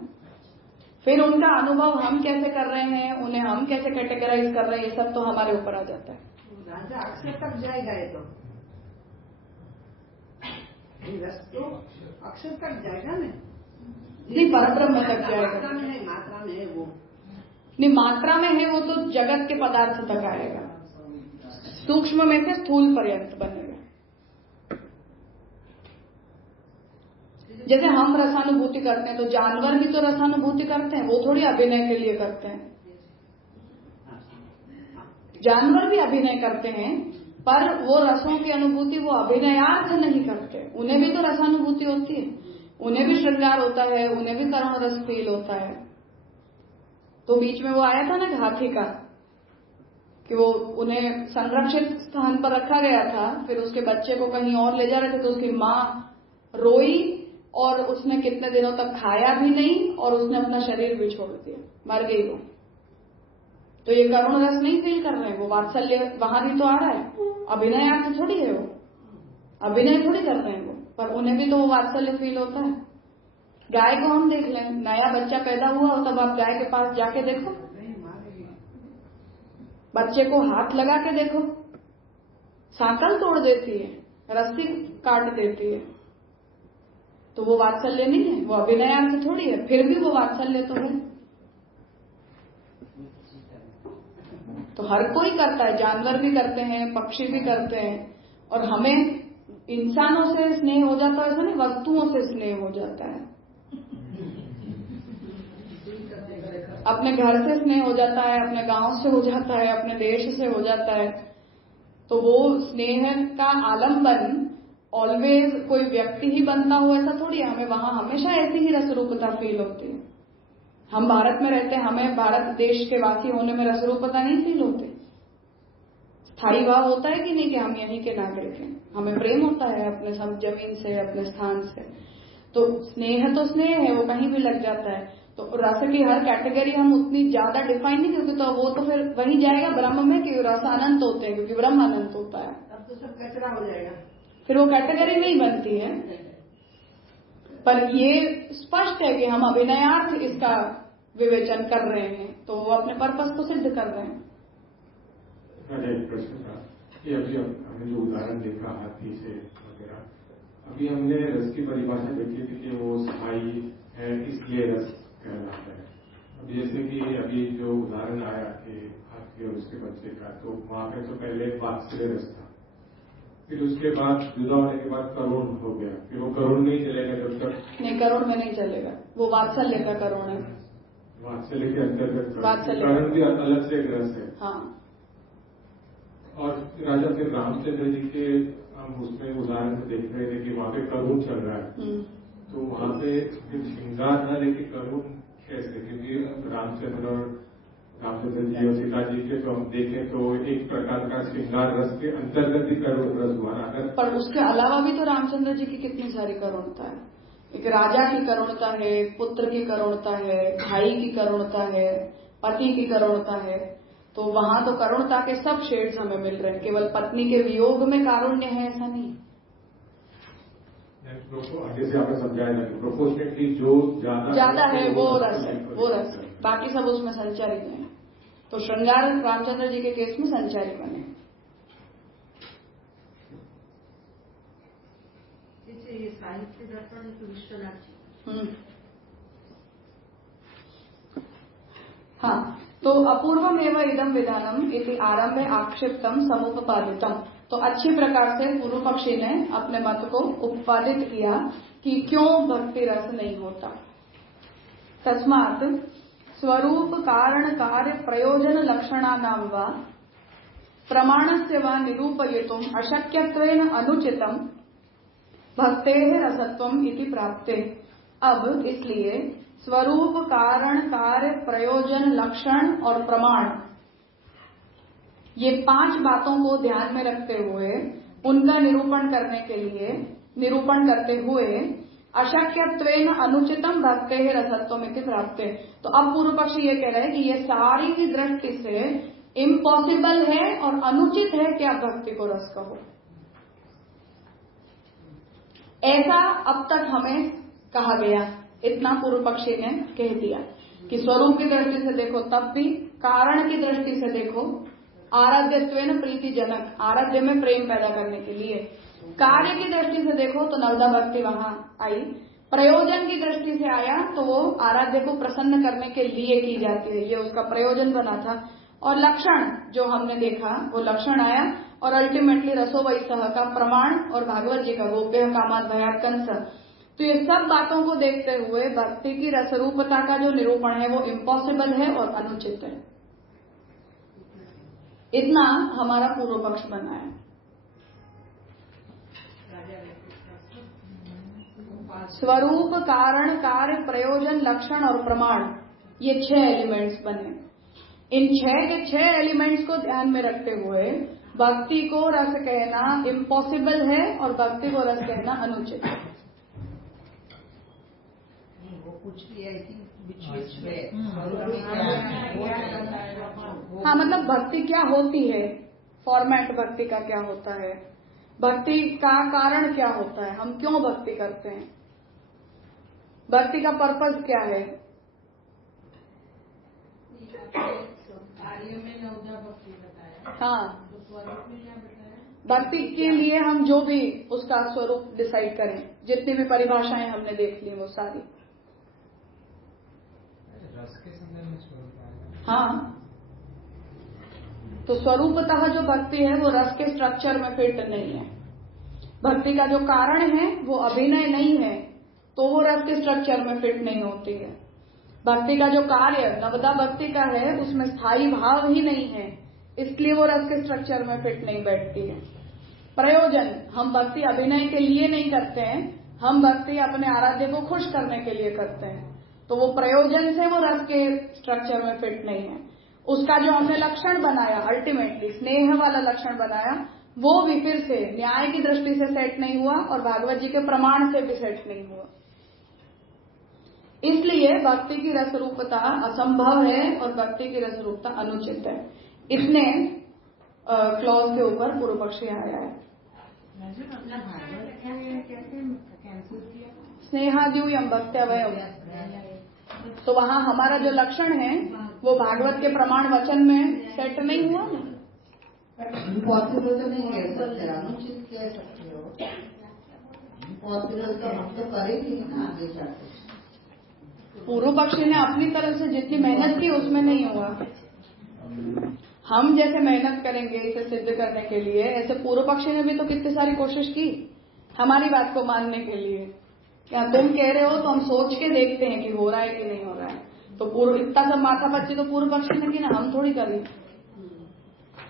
फिर उनका अनुभव हम कैसे कर रहे हैं, उन्हें हम कैसे कैटेगराइज कर रहे हैं, ये सब तो हमारे ऊपर आ जाता है। राजा अक्षर तक जाएगा, ये तो रस तो अक्षर तक जाएगा नहीं, परब्रह्म तक जाएगा। मात्रा में है वो नहीं, मात्रा में है वो तो जगत के पदार्थ तक आएगा, सूक्ष्म में से स्थूल पर्यंत बनेगा। जैसे हम रसानुभूति करते हैं तो जानवर भी तो रसानुभूति करते हैं, वो थोड़ी अभिनय के लिए करते हैं। जानवर भी अभिनय करते हैं, पर वो रसों की अनुभूति वो अभिनयार्थ नहीं करते, उन्हें भी तो रसानुभूति होती है, उन्हें भी श्रृंगार होता है, उन्हें भी करुण रस फील होता है। तो बीच में वो आया था ना हाथी का, कि वो उन्हें संरक्षित स्थान पर रखा गया था, फिर उसके बच्चे को कहीं और ले जा रहे थे तो उसकी माँ रोई और उसने कितने दिनों तक खाया भी नहीं और उसने अपना शरीर भी छोड़ दिया, मर गई वो। तो ये करुण रस नहीं फील कर रहे हैं, वो वात्सल्य वहां भी तो आ रहा है, अभिनयार्थ थोड़ी है, वो अभिनय थोड़ी कर रहे हैं वो, पर उन्हें भी तो वो वात्सल्य फील होता है। गाय को हम देख लें, नया बच्चा पैदा हुआ हो तब आप गाय के पास जाके देखो, बच्चे को हाथ लगा के देखो, सांकल तोड़ देती है, रस्सी काट देती है, तो वो वात्सल्य नहीं है, वो अभिनयार्थ थोड़ी है, फिर भी वो वात्सल्य तो है। तो हर कोई करता है, जानवर भी करते हैं, पक्षी भी करते हैं, और हमें इंसानों से स्नेह हो जाता है, ऐसा नहीं, वस्तुओं से स्नेह हो जाता है, अपने घर से स्नेह हो जाता है, अपने गांव से हो जाता है, अपने देश से हो जाता है। तो वो स्नेह का आलंबन ऑलवेज कोई व्यक्ति ही बनता हो ऐसा थोड़ी है, हमें वहां हमेशा ऐसी ही रसरूपता फील होती है। हम भारत में रहते हैं, हमें भारत देश के वासी होने में रसरूपता नहीं फील होती। स्थायी भाव होता है कि नहीं कि हम यहीं के नागरिक हैं, हमें प्रेम होता है अपने सब जमीन से, अपने स्थान से। तो स्नेह है, वो कहीं भी लग जाता है। तो रस की हर कैटेगरी हम उतनी ज्यादा डिफाइन नहीं करते, तो वो तो फिर वही जाएगा ब्रह्म में कि रस अनंत होते हैं, क्योंकि ब्रह्म अनंत होता है। तब तो सब कचरा हो जाएगा, फिर वो कैटेगरी नहीं बनती है। पर ये स्पष्ट है कि हम अभिनयार्थ इसका विवेचन कर रहे हैं, तो वो अपने पर्पस को सिद्ध कर रहे हैं। एक प्रश्न था कि अभी हमने जो उदाहरण देखा हाथी से वगैरह, अभी हमने रस की परिभाषा देखी थी कि वो स्थायी है इसलिए रस कहलाता है। अब जैसे कि अभी जो उदाहरण आया कि हाथी और उसके बच्चे का, तो वहां पे तो पहले वात्सल्य रस था, फिर उसके बाद जुदा होने के बाद करुण हो गया, फिर वो करुण नहीं चलेगा जब तक नहीं, करुण में नहीं चलेगा, वो वात्सल्य का करुण है। वात्सल्य के अंतर्गत वात्सल्य करुण भी अलग से एक रस है। हाँ। और राजा फिर रामचंद्र जी के हम उसमें उदाहरण में देख रहे थे कि वहां पे करुण चल रहा है, तो वहां पे फिर श्रृंगार था, लेकिन करुण कैसे? क्योंकि रामचंद्र जी और सीता जी के तो हम देखें तो एक प्रकार का श्रृंगार रस के अंतर्गत ही करुण रस हुआ ना। अगर पर उसके अलावा भी तो रामचंद्र जी की कितनी सारी करुणता है। एक राजा की करुणता है, पुत्र की करुणता है, भाई की करुणता है, पति की करुणता है। तो वहां तो करुणता के सब शेड्स हमें मिल रहे हैं, केवल पत्नी के वियोग में कारुण्य है ऐसा नहीं। आगे से आपने समझाया था कि प्रोपोर्शनेटली जो ज्यादा है वो रस है, वो रस है, बाकी सब उसमें संचारित है। तो श्रृंगार रामचंद्र जी के केस में संचारित बने। जैसे ये साहित्य दर्पण तो विश्वनाथ जी। हाँ, तो अपूर्वमेव इदम विधानम इति आरंभे आक्षिप्तम समुपपादितम। तो अच्छी प्रकार से पूर्व पक्षी ने अपने मत को उपपादित किया कि क्यों भक्ति रस नहीं होता। तस्मात् स्वरूप कारण कार्य प्रयोजन लक्षणानां वा प्रमाणस्य वा निरूपयितुम् अशक्यत्वेन अनुचितम भक्तेः रसत्वम् इति प्राप्ते। अब इसलिए स्वरूप कारण कार्य प्रयोजन लक्षण और प्रमाण, ये 5 बातों को ध्यान में रखते हुए उनका निरूपण करने के लिए निरूपण करते हुए अशक्यत्वेन अनुचितम भक्तेः रसत्वम् इति प्राप्ते। तो अब पूर्व पक्षी ये कह रहे हैं कि ये सारी की दृष्टि से इम्पॉसिबल है और अनुचित है कि आप भक्ति को रस कहो। ऐसा अब तक हमें कहा गया, इतना पूर्व पक्षी ने कह दिया कि स्वरूप की दृष्टि से देखो तब भी, कारण की दृष्टि से देखो आराध्यत्वेन प्रीतिजनक, आराध्य में प्रेम पैदा करने के लिए, कार्य की दृष्टि से देखो तो नवदा भक्ति वहां आई, प्रयोजन की दृष्टि से आया तो वो आराध्य को प्रसन्न करने के लिए की जाती है, ये उसका प्रयोजन बना था। और लक्षण जो हमने देखा वो लक्षण आया, और अल्टीमेटली रसो वैसह का प्रमाण और भागवत जी का गोप्य कामाद भयात् कंस। तो ये सब बातों को देखते हुए भक्ति की रसरूपता का जो निरूपण है वो इम्पॉसिबल है और अनुचित है। इतना हमारा पूर्व पक्ष बना है। स्वरूप कारण कार्य प्रयोजन लक्षण और प्रमाण, ये 6 एलिमेंट्स बने। इन 6 के 6 एलिमेंट्स को ध्यान में रखते हुए भक्ति को रस कहना इम्पॉसिबल है और भक्ति को रस कहना अनुचित है। वो कुछ भी ऐसी हाँ, मतलब भक्ति क्या होती है, फॉर्मेट भक्ति का क्या होता है, भक्ति का कारण क्या होता है, हम क्यों भक्ति करते हैं, भक्ति का पर्पस क्या है। कार्य में नवदा भक्ति बताया। हाँ, तो स्वरूप में क्या बताया? भक्ति के लिए हम जो भी उसका स्वरूप डिसाइड करें, जितनी भी परिभाषाएं हमने देख ली वो सारी। रस के संदर्भ में स्वरूप आएगा। हाँ, तो स्वरूपतः जो भक्ति है वो रस के स्ट्रक्चर में फिट नहीं है। भक्ति का जो कारण है वो अभिनय नहीं है, तो वो रस के स्ट्रक्चर में फिट नहीं होती है। भक्ति का जो कार्य नवदा भक्ति का है उसमें स्थायी भाव ही नहीं है, इसलिए वो रस के स्ट्रक्चर में फिट नहीं बैठती है। प्रयोजन, हम भक्ति अभिनय के लिए नहीं करते हैं, हम भक्ति अपने आराध्य को खुश करने के लिए करते हैं, तो वो प्रयोजन से वो रस के स्ट्रक्चर में फिट नहीं है। उसका जो हमने लक्षण बनाया, अल्टीमेटली स्नेह वाला लक्षण बनाया, वो भी फिर से न्याय की दृष्टि से सेट नहीं हुआ और भागवत जी के प्रमाण से भी सेट नहीं हुआ। इसलिए भक्ति की रसरूपता असंभव है और भक्ति की रसरूपता अनुचित है। इतने क्लॉज के ऊपर पूर्व पक्षी आया है। स्नेहाद्यूयम भक्त्यावयम, तो वहां हमारा जो लक्षण है वो भागवत के प्रमाण वचन में सेट नहीं हुआ ना। इम्पॉसिबल तो नहीं कह सकते, अनुचित कह सकते हो। इम्पॉसिबल तो हम तो करेंगे ना आगे जाकर। पूर्व पक्षी ने अपनी तरफ से जितनी मेहनत की उसमें नहीं हुआ। हम जैसे मेहनत करेंगे इसे सिद्ध करने के लिए, ऐसे पूर्व पक्षी ने भी तो कितनी सारी कोशिश की हमारी बात को मानने के लिए। क्या तुम कह रहे हो तो हम सोच के देखते हैं कि हो रहा है कि नहीं हो रहा है। तो पूर्व इतना सब माथापच्ची तो पूर्व पक्षी ने की ना, हम थोड़ी करें।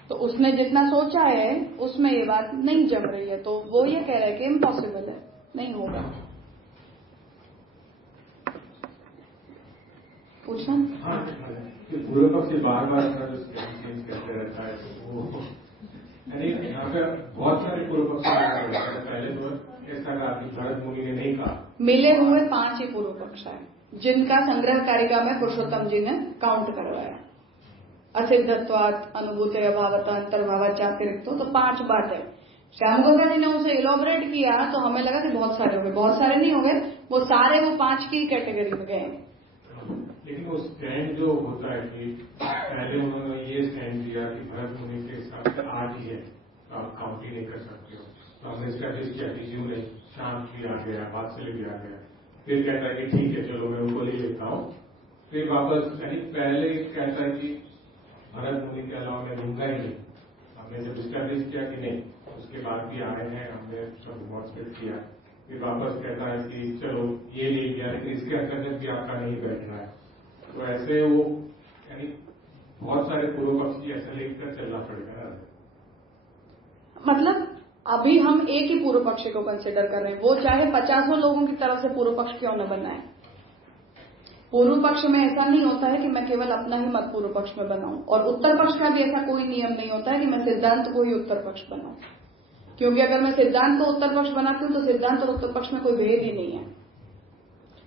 तो उसने जितना सोचा है उसमें ये बात नहीं जम रही है, तो वो ये कह रहा है कि इम्पॉसिबल है, नहीं होगा। पूछना पूर्व पक्षी बार बार अपना जो चेंज करते रहता है, तो वो यहाँ पे बहुत सारे पूर्व पक्षी पहले तो ऐसा कहा कि भरत मुनि ने नहीं कहा। मिले हुए 5 ही पूर्व पक्ष है जिनका संग्रह कारिका में पुरुषोत्तम जी ने काउंट करवाया। असिद्धत्वात्, अनुभूति अभावत, अंतर्भाव चातिरिक्त, तो 5 बात है। श्याम गोगा जी ने उसे इलोबरेट किया तो हमें लगा कि बहुत सारे हो गए, बहुत सारे नहीं हो गए, वो सारे वो 5 की कैटेगरी में गए। लेकिन वो स्टैंड जो होता है कि पहले उन्होंने ये स्टैंड दिया कि भरत मुनि के हिसाब से आज ही है, आप काउंट ही नहीं कर सकते हो, तो हमने स्टैब्लिश किया कि जीव नहीं, शांत भी आ गया, वात्सल्य भी आ गया। फिर कहता है कि ठीक है चलो मैं उनको ले लेता हूँ, फिर वापस यानी पहले कहता है कि भरत मुनि के अलावा मैं दूंगा ही नहीं। हमने जब स्टैब्लिश किया कि नहीं, उसके बाद भी आए हैं, हमने सब डेमोन्स्ट्रेट किया, फिर वापस कहता है कि चलो ये ले लिया, लेकिन इसके अंतर्गत भी आपका नहीं बैठ रहा है। तो ऐसे वो यानी बहुत सारे पूर्व पक्षी ऐसा लेकर चलना पड़ेगा। मतलब अभी हम एक ही पूर्व पक्षी को कंसिडर कर रहे हैं, वो चाहे 50 लोगों की तरफ से पूर्व पक्ष क्यों न बनाए। पूर्व पक्ष में ऐसा नहीं होता है कि मैं केवल अपना ही मत पूर्व पक्ष में बनाऊं, और उत्तर पक्ष का भी ऐसा कोई नियम नहीं होता है कि मैं सिद्धांत को ही उत्तर पक्ष बनाऊं, क्योंकि अगर मैं सिद्धांत को उत्तर पक्ष बनाती हूं तो सिद्धांत और उत्तर पक्ष में कोई भेद ही नहीं है।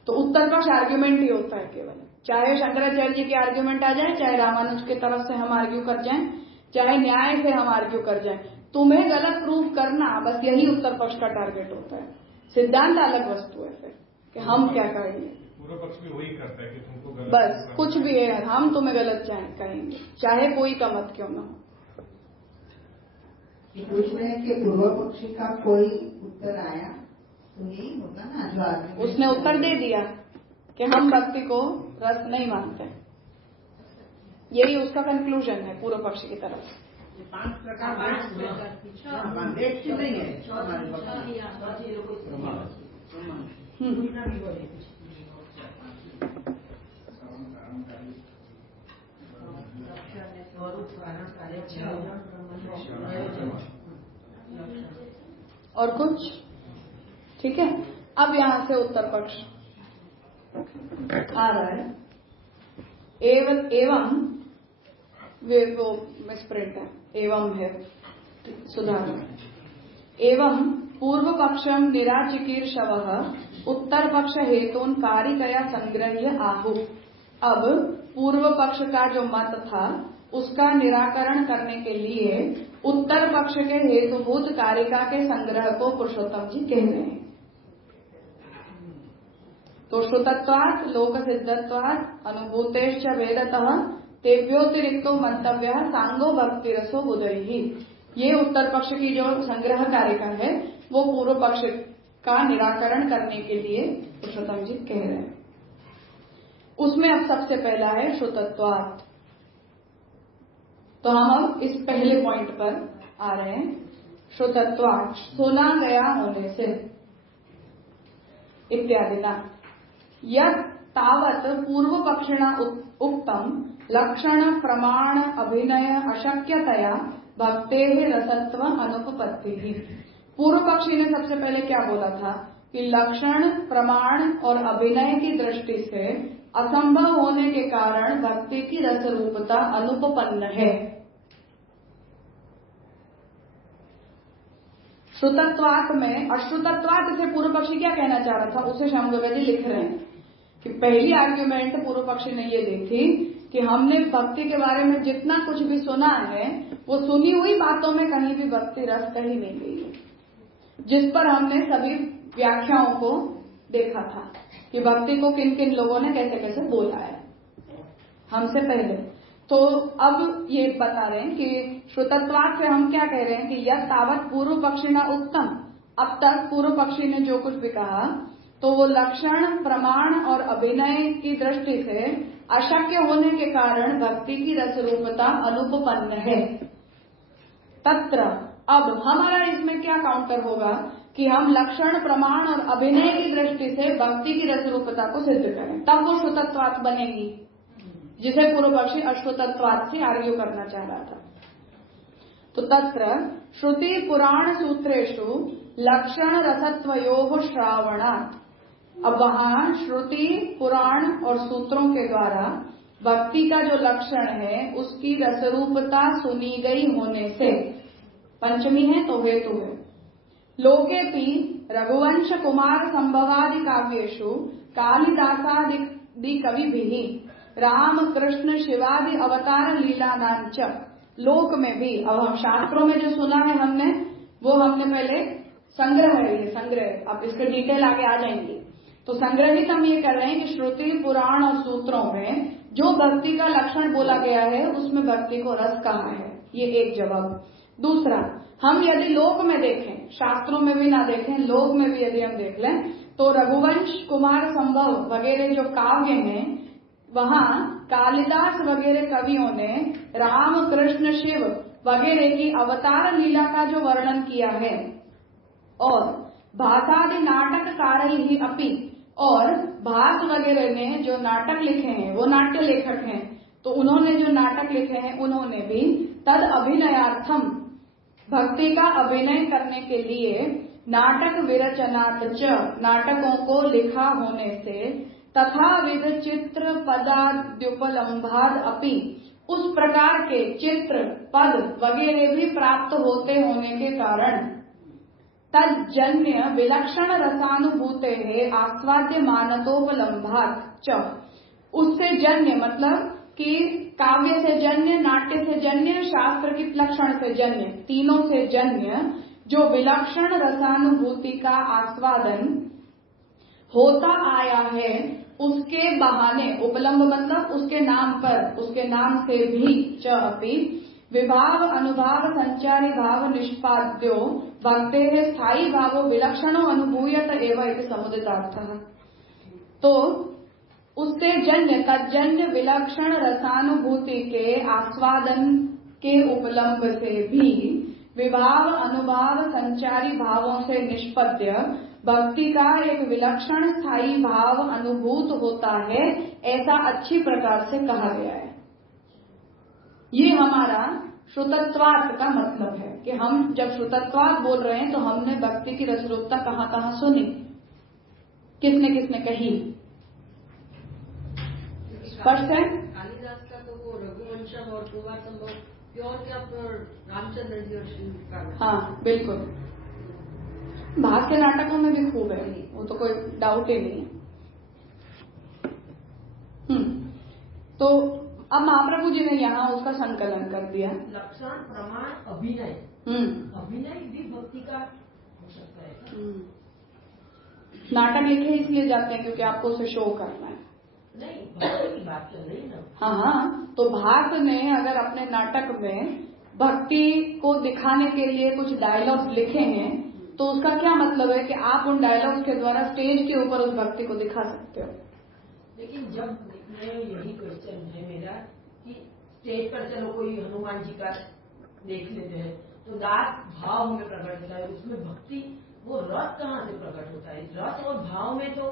तो उत्तर पक्ष आर्ग्यूमेंट ही होता है केवल, चाहे शंकराचार्य जी की आर्ग्यूमेंट आ जाए, चाहे रामानुज की तरफ से हम आर्ग्यू कर जाएं, चाहे न्याय से हम आर्ग्यू कर जाएं, तुम्हें गलत प्रूव करना, बस यही उत्तर पक्ष का टारगेट होता है। सिद्धांत अलग वस्तु है फिर कि हम क्या करेंगे। पूर्व पक्ष भी वही करता है कि तुमको गलत, बस कुछ भी है, हम तुम्हें गलत कहेंगे, चाहे कोई का मत क्यों न हो। पूछ रहे हैं कि पूर्व पक्षी का कोई उत्तर आया तो यही होगा ना जो आगे उसने उत्तर दे दिया कि हम भक्ति को रस नहीं मानते, यही उसका कंक्लूजन है पूर्व पक्षी की तरफ से। 5 प्रकार और कुछ ठीक है। अब यहां से उत्तर पक्ष आ रहा है। एवं वे वो मिसप्रिंट है, एवं है, सुधार। एवं पूर्व पक्षम निराचिकीर्षवः उत्तर पक्ष हेतून कारिकया संग्रह्य आहु। अब पूर्व पक्ष का जो मत था उसका निराकरण करने के लिए उत्तर पक्ष के हेतुभूत कारिका के संग्रह को पुरुषोत्तम जी कह रहे हैं। तो श्रुतत्वात् लोक सिद्धत्वात् अनुभूतेश्च वेदतः तेभ्योतिरिक्तो मंतव्य सांगो भक्ति रसो बुधैहि। ये उत्तर पक्ष की जो संग्रह कारिका है वो पूर्व पक्ष का निराकरण करने के लिए पुरुषोत्तम जी कह रहे हैं। उसमें अब सबसे पहला है श्रुतत्वात्। तो हम अब इस पहले पॉइंट पर आ रहे हैं। श्रुतत्वात् सुना गया होने से इत्यादि न यत् तावत् पूर्व पक्षिणा उक्तम लक्षण प्रमाण अभिनय अशक्यतया भक्तेः रसत्व अनुपपत्ति ही। पूर्व पक्षी ने सबसे पहले क्या बोला था कि लक्षण प्रमाण और अभिनय की दृष्टि से असंभव होने के कारण भक्ति की रस रूपता अनुपपन्न है। श्रुतत्वात् में अश्रुतत्वात् से पूर्व पक्षी क्या कहना चाह रहा था उसे श्यामगंगा जी लिख रहे हैं कि पहली आर्ग्यूमेंट पूर्व पक्षी ने ये दी थी कि हमने भक्ति के बारे में जितना कुछ भी सुना है वो सुनी हुई बातों में कहीं भी भक्ति रस कहीं नहीं गई है, जिस पर हमने सभी व्याख्याओं को देखा था कि भक्ति को किन किन लोगों ने कैसे कैसे बोला है हमसे पहले। तो अब ये बता रहे हैं कि श्रुतत्वात् से हम क्या कह रहे हैं कि यह तावत पूर्व पक्षी न उत्तम, अब तक पूर्व पक्षी ने जो कुछ भी कहा तो वो लक्षण प्रमाण और अभिनय की दृष्टि से अशक्य होने के कारण भक्ति की रस रूपता अनुपपन्न है। तत्र अब हमारा इसमें क्या काउंटर होगा कि हम लक्षण प्रमाण और अभिनय की दृष्टि से भक्ति की रस रूपता को सिद्ध करें, तब वो श्रुतत्वात् बनेगी, जिसे पूर्व पक्षी अश्रुतत्वात् से आर्ग्यू करना चाह रहा था। तो तत्र श्रुति पुराण सूत्रेषु लक्षण रसत्वयोः श्रावणात्, अब वहां श्रुति पुराण और सूत्रों के द्वारा भक्ति का जो लक्षण है उसकी रसरूपता सुनी गई होने से, पंचमी है तो हेतु है। लोकेपि रघुवंश कुमार संभवादि काव्येषु कालिदासादि कविभिः राम कृष्ण शिवादि अवतार लीलानांच, लोक में भी, अब हम शास्त्रों में जो सुना है हमने वो हमने पहले संग्रह है, ये संग्रह, अब इसके डिटेल आगे आ जाएंगे। तो संग्रहित हम ये कर रहे हैं कि श्रुति पुराण और सूत्रों में जो भक्ति का लक्षण बोला गया है उसमें भक्ति को रस कहाँ है, ये एक जवाब। दूसरा, हम यदि लोक में देखें, शास्त्रों में भी ना देखें, लोक में भी यदि हम देख लें तो रघुवंश कुमार संभव वगैरह जो काव्य हैं वहां कालिदास वगैरह कवियों ने राम कृष्ण शिव वगैरह की अवतार लीला का जो वर्णन किया है, और भासादि नाटककार ही अपि, और भास वगैरह ने जो नाटक लिखे हैं वो नाट्य लेखक हैं, तो उन्होंने जो नाटक लिखे हैं उन्होंने भी तद अभिनयार्थम, भक्ति का अभिनय करने के लिए नाटक विरचनात् च, नाटकों को लिखा होने से, तथा विध चित्र पदाद्युपलम्भाद अपि, उस प्रकार के चित्र पद वगैरह भी प्राप्त होते होने के कारण तज्जन्य विलक्षण रसानुभूते है आस्वाद्य मानतोपलम्भात च, उससे जन्य मतलब कि काव्य से जन्य, नाट्य से जन्य, शास्त्र की लक्षण से जन्य, तीनों से जन्य जो विलक्षण रसानुभूति का आस्वादन होता आया है उसके बहाने, उपलम्ब मतलब उसके नाम पर, उसके नाम से भी, च अपि विभाव अनुभाव संचारी भाव निष्पाद्यो भक्ते स्थायी भावो विलक्षणो अनुभूयत एवं इति समुदितार्थः। तो उससे जन्य, तज्जन्य विलक्षण रसानुभूति के आस्वादन के उपलम्ब से भी विभाव अनुभाव संचारी भावों से निष्पद्य भक्ति का एक विलक्षण स्थायी भाव अनुभूत होता है, ऐसा अच्छी प्रकार से कहा गया है। ये हमारा श्रुतत्वात् का मतलब है कि हम जब श्रुतत्वात् बोल रहे हैं तो हमने भक्ति की रसरूपता कहाँ कहाँ सुनी, किसने किसने कही, स्पष्ट है। कालिदास का तो वो रघुवंशम और कुमार संभव प्योर क्या रामचंद्र जी और शिव का, हाँ बिल्कुल, भास के नाटकों में भी खूब है, वो तो कोई डाउट ही नहीं है। तो अब महाप्रभु जी ने यहाँ उसका संकलन कर दिया, लक्षण प्रमाण अभिनय, अभिनय भी भक्ति का हो सकता है। नाटक लिखे इसलिए जाते हैं क्योंकि आपको उसे शो करना है, नहीं भक्ति की बात चल रही ना। हाँ, तो भास ने अगर अपने नाटक में भक्ति को दिखाने के लिए कुछ डायलॉग्स लिखे हैं तो उसका क्या मतलब है कि आप उन डायलॉग्स के द्वारा स्टेज के ऊपर उस भक्ति को दिखा सकते हो। लेकिन जब मैं यही क्वेश्चन है मेरा कि स्टेज पर चलो कोई हनुमान जी का देख लेते हैं तो दास भाव में प्रकट होता है, उसमें भक्ति वो रस कहाँ से प्रकट होता है? रस और भाव में तो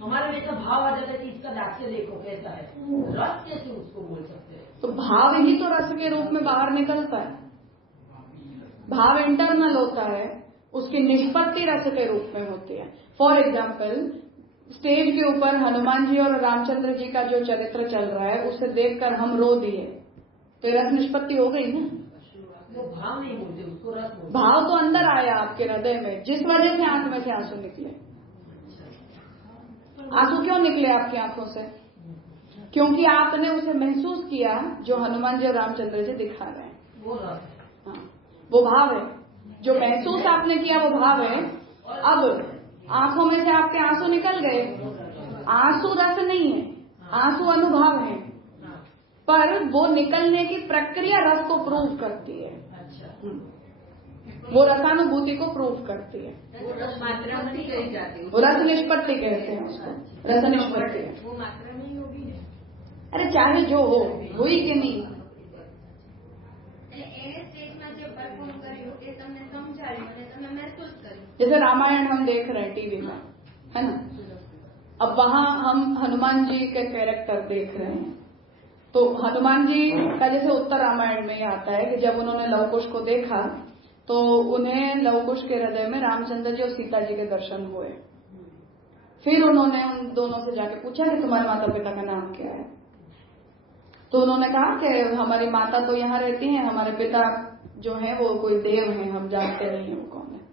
हमारे में ऐसा भाव आ जाता है कि इसका दास्य देखो कैसा है, रस कैसे उसको बोल सकते हैं? तो भाव ही तो रस के रूप में बाहर निकलता है। भाव इंटरनल होता है, उसकी निष्पत्ति रस के रूप में होती है। फॉर एग्जाम्पल, स्टेज के ऊपर हनुमान जी और रामचंद्र जी का जो चरित्र चल रहा है उसे देखकर हम रो दिए, तो रस निष्पत्ति हो गई ना। वो भाव नहीं बोलते, उसको रस बोलते। भाव तो अंदर आया आपके हृदय में, जिस वजह से आंख में से आंसू निकले। आंसू क्यों निकले आपकी आंखों से? क्योंकि आपने उसे महसूस किया जो हनुमान जी और रामचंद्र जी दिखा रहे हैं, वो रस है। हाँ, वो भाव है। जो महसूस आपने किया वो भाव है। अब आंखों में से आपके आंसू निकल गए, आंसू रस नहीं है, आंसू अनुभव है, पर वो निकलने की प्रक्रिया रस को प्रूव करती है। अच्छा, वो रसानुभूति को प्रूव करती है। वो रस मात्रा में नहीं कही जाती, वो रस निष्पत्ति कहते हैं उसको, रस निष्पत्ति। वो मात्रा में ही होगी है। अरे चाहे जो हो, हुई कि नहीं। जैसे रामायण हम देख रहे हैं टीवी में, है ना। अब वहां हम हनुमान जी के कैरेक्टर देख रहे हैं, तो हनुमान जी का जैसे उत्तर रामायण में ही आता है कि जब उन्होंने लव कुश को देखा तो उन्हें लव कुश के हृदय में रामचंद्र जी और सीता जी के दर्शन हुए। फिर उन्होंने उन दोनों से जाके पूछा कि तुम्हारे माता पिता का नाम क्या है? तो उन्होंने कहा कि हमारी माता तो यहाँ रहती हैं, हमारे पिता जो है वो कोई देव हैं, हम जानते नहीं है वो कौन है।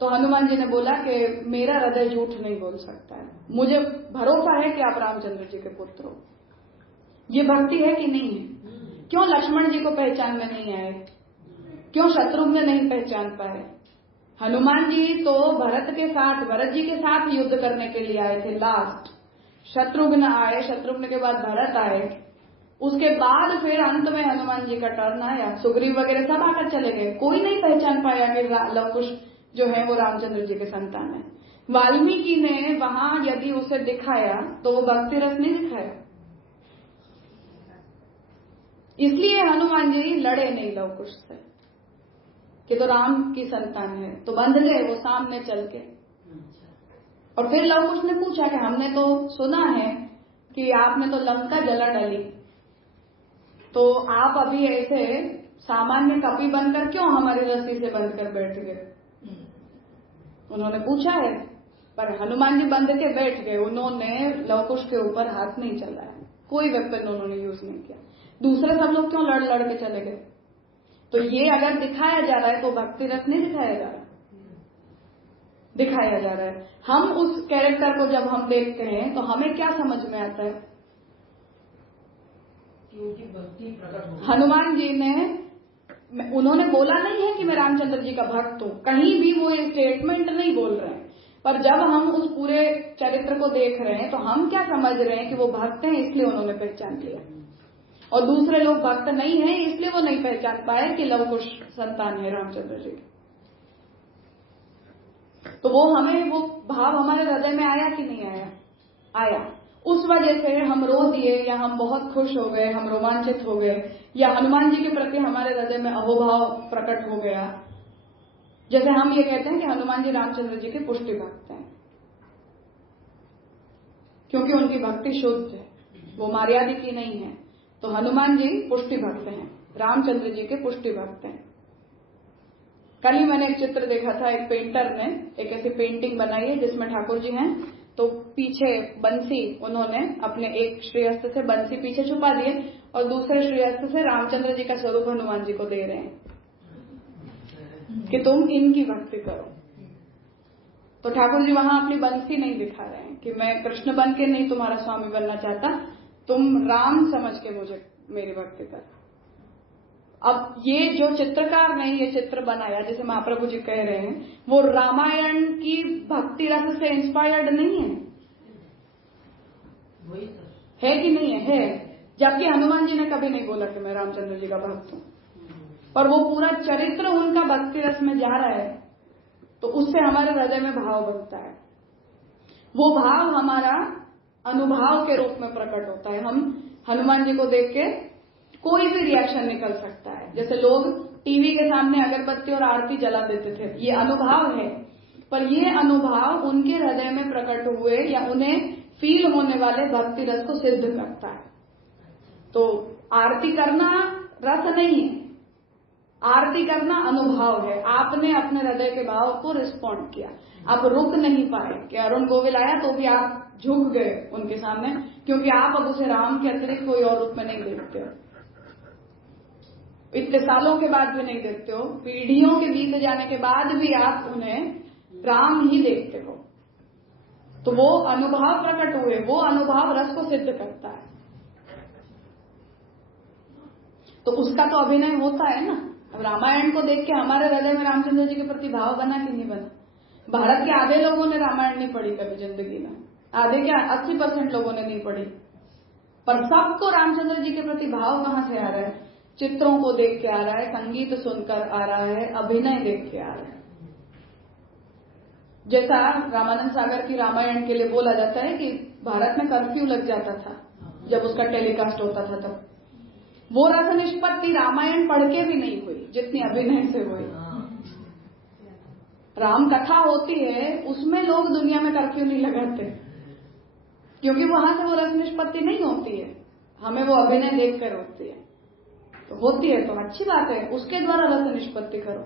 तो हनुमान जी ने बोला कि मेरा हृदय झूठ नहीं बोल सकता है, मुझे भरोसा है कि आप रामचंद्र जी के पुत्र हो। ये भक्ति है कि नहीं है? क्यों लक्ष्मण जी को पहचान में नहीं आए? क्यों शत्रुघ्न नहीं पहचान पाए? हनुमान जी तो भरत जी के साथ युद्ध करने के लिए आए थे लास्ट। शत्रुघ्न आए, शत्रुघ्न के बाद भरत आए, उसके बाद फिर अंत में हनुमान जी का टर्न आया। सुग्रीव वगैरह सब आकर चले गए, कोई नहीं पहचान पाया कि लव कुश जो है वो रामचंद्र जी के संतान है। वाल्मीकि ने वहां यदि उसे दिखाया तो वो भक्ति रस नहीं दिखाया, इसलिए हनुमान जी लड़े नहीं लव कुश से कि तो राम की संतान है, तो बंध गए वो सामने चल के। और फिर लव कुश ने पूछा कि हमने तो सुना है कि आपने तो लंका जला डाली, तो आप अभी ऐसे सामान्य कपि बनकर क्यों हमारी रस्सी से बंध कर बैठ गए? उन्होंने पूछा है, पर हनुमान जी बंध के बैठ गए, उन्होंने लव कुश के ऊपर हाथ नहीं चलाया, कोई वेपन उन्होंने यूज नहीं किया। दूसरे सब लोग क्यों लड़ लड़ के चले गए? तो ये अगर दिखाया जा रहा है तो भक्ति रस नहीं दिखाया जा रहा, दिखाया जा रहा है। हम उस कैरेक्टर को जब हम देखते हैं तो हमें क्या समझ में आता है? क्योंकि भक्ति प्रकट हो। हनुमान जी ने, उन्होंने बोला नहीं है कि मैं रामचंद्र जी का भक्त हूं, कहीं भी वो ये स्टेटमेंट नहीं बोल रहे हैं, पर जब हम उस पूरे चरित्र को देख रहे हैं तो हम क्या समझ रहे हैं कि वो भक्त हैं इसलिए उन्होंने पहचान लिया, और दूसरे लोग भक्त नहीं है इसलिए वो नहीं पहचान पाए कि लव कुश संतान है रामचंद्र जी। तो वो हमें, वो भाव हमारे हृदय में आया कि नहीं आया? आया। उस वजह से हम रो दिए, या हम बहुत खुश हो गए, हम रोमांचित हो गए, या हनुमान जी के प्रति हमारे हृदय में अहोभाव प्रकट हो गया। जैसे हम ये कहते हैं कि हनुमान जी रामचंद्र जी के पुष्टि भक्त हैं, क्योंकि उनकी भक्ति शुद्ध है, वो मर्यादा की नहीं है। तो हनुमान जी पुष्टि भक्त हैं, रामचंद्र जी के पुष्टि भक्त हैं। कल ही मैंने एक चित्र देखा था, एक पेंटर ने एक ऐसी पेंटिंग बनाई है जिसमें ठाकुर जी हैं, तो पीछे बंसी उन्होंने अपने एक श्रीहस्त से बंसी पीछे छुपा दिए और दूसरे श्रीहस्त से रामचंद्र जी का स्वरूप हनुमान जी को दे रहे हैं कि तुम इनकी भक्ति करो। तो ठाकुर जी वहां अपनी बंसी नहीं दिखा रहे हैं कि मैं कृष्ण बन के नहीं तुम्हारा स्वामी बनना चाहता, तुम राम समझ के मुझे मेरी भक्ति कर। अब ये जो चित्रकार ने ये चित्र बनाया, जैसे महाप्रभु जी कह रहे हैं, वो रामायण की भक्ति रस से इंस्पायर्ड नहीं है, है कि नहीं है? है। जबकि हनुमान जी ने कभी नहीं बोला कि मैं रामचंद्र जी का भक्त हूं, पर वो पूरा चरित्र उनका भक्ति रस में जा रहा है, तो उससे हमारे हृदय में भाव बनता है। वो भाव हमारा अनुभाव के रूप में प्रकट होता है। हम हनुमान जी को देख के कोई भी रिएक्शन निकल सकता है। जैसे लोग टीवी के सामने अगरबत्ती और आरती जला देते थे। ये अनुभव है, पर ये अनुभव उनके हृदय में प्रकट हुए या उन्हें फील होने वाले भक्ति रस को सिद्ध करता है। तो आरती करना रस नहीं है, आरती करना अनुभव है। आपने अपने हृदय के भाव को रिस्पॉन्ड किया, आप रुक नहीं पाए कि अरुण गोविल आया तो भी आप झुक गए उनके सामने, क्योंकि आप अब उसे राम के अतिरिक्त कोई और रूप में नहीं देखते हो, इतने सालों के बाद भी नहीं देखते हो, पीढ़ियों के बीत जाने के बाद भी आप उन्हें राम ही देखते हो। तो वो अनुभव प्रकट हुए, वो अनुभव रस को सिद्ध करता है। तो उसका तो अभिनय होता है ना। अब रामायण को देख के हमारे हृदय में रामचंद्र जी के प्रति भाव बना कि नहीं बना? भारत के आधे लोगों ने रामायण नहीं पढ़ी कभी जिंदगी में, आधे क्या 80% लोगों ने नहीं पढ़ी, पर सबको रामचंद्र जी के प्रति भाव कहां से आ रहा है? चित्रों को देख के आ रहा है, संगीत सुनकर आ रहा है, अभिनय देख के आ रहा है। जैसा रामानंद सागर की रामायण के लिए बोला जाता है कि भारत में कर्फ्यू लग जाता था जब उसका टेलीकास्ट होता था, तब वो रस निष्पत्ति रामायण पढ़ के भी नहीं हुई जितनी अभिनय से हुई। राम कथा होती है, उसमें लोग दुनिया में कर्फ्यू नहीं लगाते, क्योंकि वहां से वो रस निष्पत्ति नहीं होती है, हमें वो अभिनय देखकर होती है। तो होती है तो अच्छी बात है, उसके द्वारा रस निष्पत्ति करो।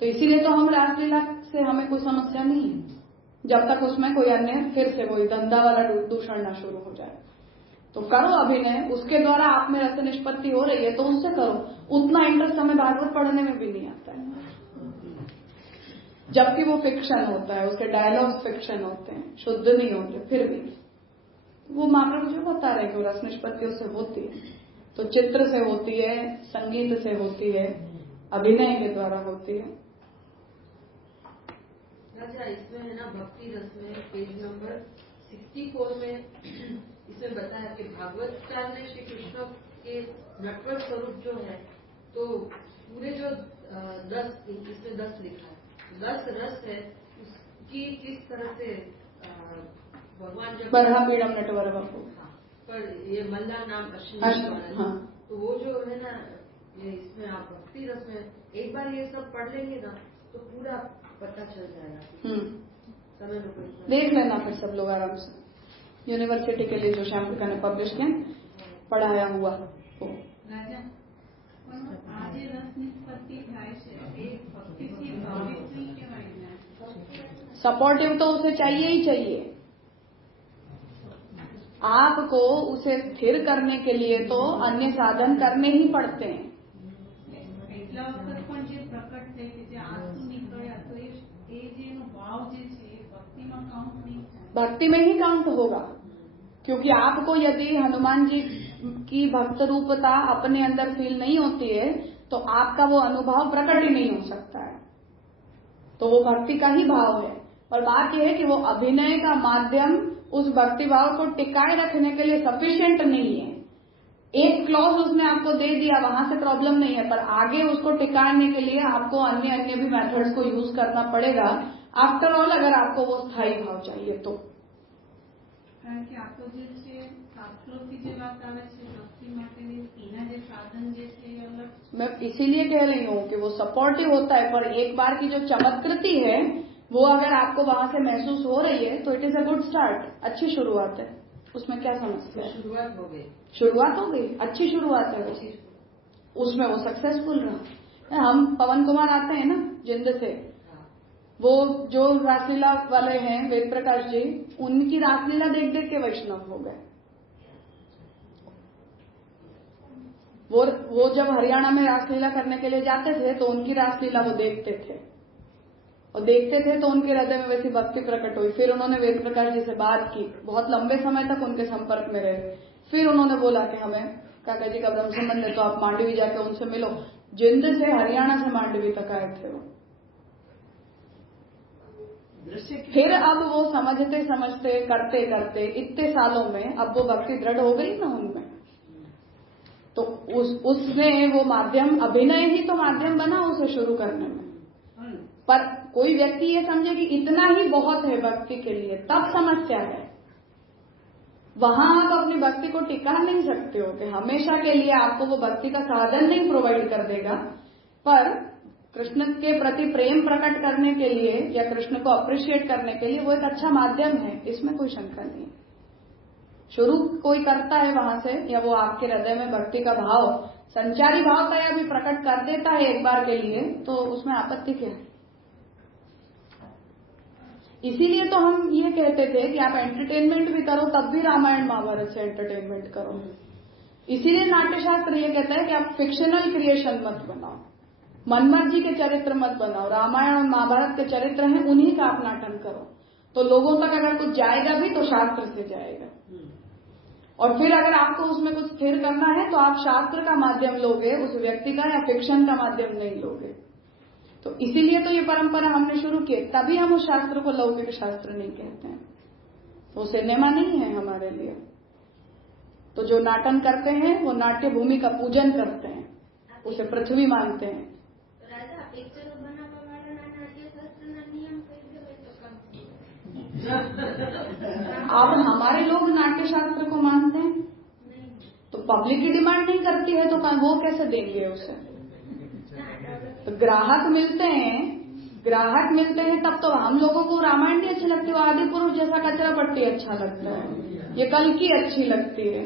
तो इसीलिए तो हम रासलीला से हमें कोई समस्या नहीं है, जब तक उसमें कोई अन्य फिर से वही धंधा वाला दूषण ना शुरू हो जाए। तो करो अभिनय, उसके द्वारा आप में रस निष्पत्ति हो रही है तो उससे करो। उतना इंटरेस्ट हमें भागवत पढ़ने में भी नहीं आता है, जबकि वो फिक्शन होता है, उसके डायलॉग्स फिक्शन होते हैं, शुद्ध नहीं होते, फिर भी वो महाप्रभु जो बता रहे कि वो रस निष्पत्ति उससे होती है। तो चित्र से होती है, संगीत से होती है, अभिनय के द्वारा होती है। अच्छा, इसमें है ना भक्ति रस में पेज नंबर 64 में इसमें बताया कि भागवतकार ने श्री कृष्ण के नटवर स्वरूप जो है, तो पूरे जो 10 इसमें 10 लिखा है, 10 रस है, उसकी किस तरह से भगवान जब बरहा पीड़म नटवर बाबू, पर ये मल्ला नाम अश्विनी, हाँ, तो वो जो है ना, ये इसमें आप भक्ति रस में एक बार ये सब पढ़ लेंगे ना तो पूरा पता चल जाएगा। समय देख लेना फिर सब लोग आराम से, यूनिवर्सिटी के लिए जो श्याम प्रकाश ने पब्लिश किया पढ़ाया हुआ वो। राजा આજે રસ નિષ્પત્તિ થાય છે એ ભક્તિથી ભાવિત નહીં કહેવાય ને? सपोर्टिव तो उसे चाहिए ही चाहिए, आपको उसे स्थिर करने के लिए तो अन्य साधन करने ही पड़ते हैं। એટલા વખત પણ જે પ્રકટ થઈ કે જે આંસુ નીકળ્યા તો એ જે એનો ભાવ જે છે એ ભક્તિમાં કાઉન્ટ નહીં થાય? भक्ति में ही काउंट होगा, क्योंकि आपको यदि हनुमान जी की भक्त रूपता अपने अंदर फील नहीं होती है तो आपका वो अनुभव प्रकट ही नहीं हो सकता है। तो वो भक्ति का ही भाव है। और बात यह है कि वो अभिनय का माध्यम उस भक्ति भाव को टिकाए रखने के लिए सफिशिएंट नहीं है। एक क्लॉज उसने आपको दे दिया, वहां से प्रॉब्लम नहीं है, पर आगे उसको टिकाने के लिए आपको अन्य भी मेथड्स को यूज करना पड़ेगा। आफ्टर ऑल अगर आपको वो स्थायी भाव चाहिए तो કારણ કે આ તો જે છે શાસ્ત્રોથી જે વાત આવે છે ભક્તિ માટેની, એના જે સાધન જે છે એ અલગ છે। मैं इसीलिए कह रही हूँ कि वो सपोर्टिव होता है, पर एक बार की जो चमत्कृति है वो अगर आपको वहां से महसूस हो रही है तो it is a good start, अच्छी शुरुआत है। उसमें क्या समस्या है? शुरुआत हो गई, शुरुआत हो गई, अच्छी शुरुआत है, उसमें वो सक्सेसफुल रहा। हम पवन कुमार आते हैं ना जिंद से, वो जो रासलीला वाले हैं वेद प्रकाश जी, उनकी रासलीला देख देख के वैष्णव हो गए। वो जब हरियाणा में रासलीला करने के लिए जाते थे तो उनकी रासलीला वो देखते थे, और देखते थे तो उनके हृदय में वैसी भक्ति प्रकट हुई। फिर उन्होंने वेद प्रकाश जी से बात की, बहुत लंबे समय तक उनके संपर्क में रहे। फिर उन्होंने बोला कि हमें काका जी का ब्रह्म संबंध है तो आप मांडवी जाके उनसे मिलो। जिंद से हरियाणा से मांडवी तक आए थे वो। फिर अब वो समझते समझते करते करते इतने सालों में अब वो भक्ति दृढ़ हो गई ना उनमें, तो उसने वो माध्यम, अभिनय ही तो माध्यम बना उसे शुरू करने में। पर कोई व्यक्ति ये समझे कि इतना ही बहुत है भक्ति के लिए, तब समस्या है। वहां आप अपनी भक्ति को टिका नहीं सकते हो कि हमेशा के लिए आपको वो भक्ति का साधन नहीं प्रोवाइड कर देगा पर कृष्ण के प्रति प्रेम प्रकट करने के लिए या कृष्ण को अप्रिशिएट करने के लिए वो एक अच्छा माध्यम है, इसमें कोई शंका नहीं। शुरू कोई करता है वहां से, या वो आपके हृदय में भक्ति का भाव, संचारी भाव का या भी प्रकट कर देता है एक बार के लिए, तो उसमें आपत्ति क्या है? इसीलिए तो हम ये कहते थे कि आप एंटरटेनमेंट भी करो तब भी रामायण महाभारत से एंटरटेनमेंट करो। इसीलिए नाट्यशास्त्र ये कहता है कि आप फिक्शनल क्रिएशन मत बनाओ, मनमर्जी जी के चरित्र मत बनाओ, रामायण और महाभारत के चरित्र हैं उन्हीं का आप नाटक करो, तो लोगों तक अगर कुछ जाएगा भी तो शास्त्र से जाएगा। और फिर अगर आपको उसमें कुछ स्थिर करना है तो आप शास्त्र का माध्यम लोगे, उस व्यक्ति का या फिक्शन का माध्यम नहीं लोगे। तो इसीलिए तो ये परंपरा हमने शुरू की, तभी हम उस शास्त्र को लौकिक शास्त्र नहीं कहते हैं, वो सिनेमा नहीं है हमारे लिए। तो जो नाटन करते हैं वो नाट्य भूमि का पूजन करते हैं, उसे पृथ्वी मानते हैं। अब हमारे लोग नाट्य शास्त्र को मानते हैं, तो पब्लिक की डिमांड नहीं करती है तो वो कैसे देंगे उसे? तो ग्राहक मिलते हैं तब तो हम लोगों को रामायण नहीं अच्छी लगती, वो आदि पुरुष जैसा कचरा पट्टी अच्छा लगता है, ये कल्कि अच्छी लगती है।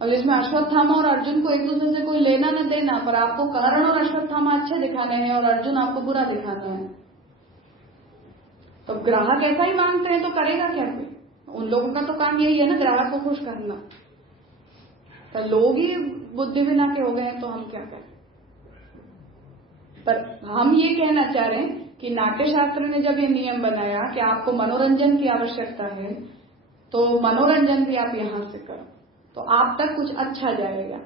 और इसमें अश्वत्थामा और अर्जुन को एक दूसरे से कोई लेना न देना, पर आपको कर्ण और अश्वत्थामा अच्छे दिखाने हैं और अर्जुन आपको बुरा दिखाना है। तो ग्राहक ऐसा ही मांगते हैं तो करेगा क्या कोई? उन लोगों का तो काम यही है ना, ग्राहक को खुश करना। तो लोग ही बुद्धि बिना के हो गए हैं तो हम क्या करें? पर हम ये कहना चाह रहे हैं कि नाट्यशास्त्र ने जब ये नियम बनाया कि आपको मनोरंजन की आवश्यकता है, तो मनोरंजन भी आप यहां से करो तो आप तक कुछ अच्छा जाएगा।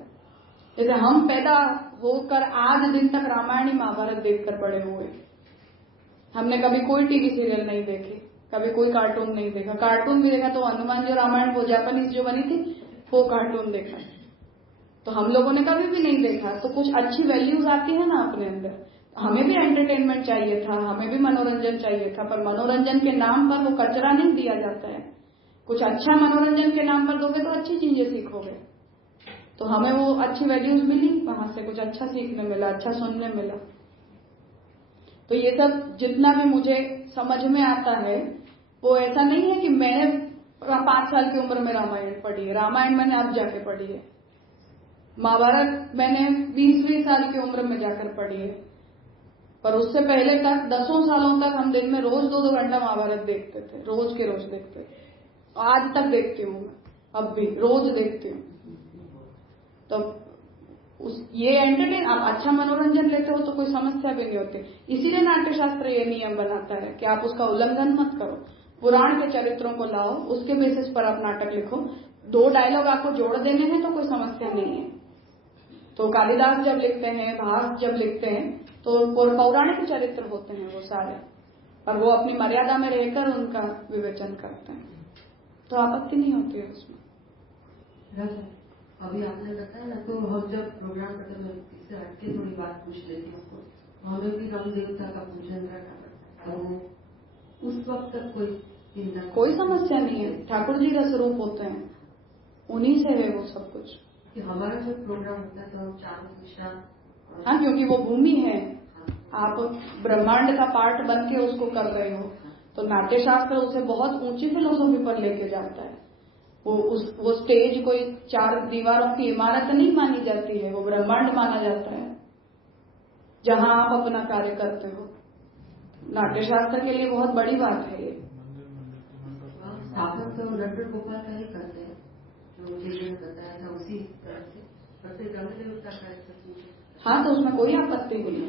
जैसे हम पैदा होकर आज दिन तक रामायण महाभारत देखकर बड़े हुए, हमने कभी कोई टीवी सीरियल नहीं देखे, कभी कोई कार्टून नहीं देखा। कार्टून भी देखा तो हनुमान जी रामायण वो जापानीज जो बनी थी वो कार्टून देखा, तो हम लोगों ने कभी भी नहीं देखा। तो कुछ अच्छी वैल्यूज आती है ना अपने अंदर। हमें भी एंटरटेनमेंट चाहिए था, हमें भी मनोरंजन चाहिए था, पर मनोरंजन के नाम पर वो कचरा नहीं दिया जाता है। कुछ अच्छा मनोरंजन के नाम पर दोगे तो अच्छी चीजें सीखोगे। तो हमें वो अच्छी वैल्यूज मिली, वहां से कुछ अच्छा सीखने मिला, अच्छा सुनने मिला। तो ये सब जितना भी मुझे समझ में आता है वो ऐसा नहीं है कि मैंने 5 साल की उम्र में रामायण पढ़ी है, रामायण मैंने अब जाके पढ़ी है, महाभारत मैंने 20वीं साल की उम्र में जाकर पढ़ी है। पर उससे पहले तक 10 सालों तक हम दिन में रोज 2-2 घंटा महाभारत देखते थे, रोज के रोज देखते थे। आज तक देखती हूँ मैं, अब भी रोज देखती हूँ। तो ये एंटरटेन, आप अच्छा मनोरंजन लेते हो तो कोई समस्या भी नहीं होती। इसीलिए नाट्यशास्त्र ये नियम बनाता है कि आप उसका उल्लंघन मत करो, पुराण के चरित्रों को लाओ, उसके बेसिस पर आप नाटक लिखो। 2 डायलॉग आपको जोड़ देने हैं तो कोई समस्या नहीं है। तो कालिदास जब लिखते हैं, भास जब लिखते हैं, तो पौराणिक चरित्र होते हैं वो सारे, और वो अपनी मर्यादा में रहकर उनका विवेचन करते हैं, तो आपत्ति नहीं होती है उसमें। अभी आपने बताया ना, तो हम जब प्रोग्राम करते हैं इससे हटके थोड़ी बात पूछ लेती हूँ। हमें भी राम देवता का पूजन करना पड़ता है, और उस वक्त तक कोई समस्या नहीं है। ठाकुर जी का स्वरूप होते हैं, उन्हीं से है वो सब कुछ। कि हमारा जो प्रोग्राम होता है तो हम चारों दिशा, हाँ, क्योंकि वो भूमि है, आप ब्रह्मांड का पार्ट बन के उसको कर रहे हो, तो नाट्यशास्त्र उसे बहुत ऊंची फिलोसॉफी पर लेके जाता है। वो स्टेज कोई 4 दीवारों की इमारत नहीं मानी जाती है, वो ब्रह्मांड माना जाता है जहां आप अपना कार्य करते हो। नाट्यशास्त्र के लिए बहुत बड़ी बात है ये। स्थापन तो डॉक्टर गोपाल का ही करते हैं, जो मुझे बताया था उसी तरह से प्रत्येक देवता का। हाँ, तो उसमें कोई आपत्ति नहीं है।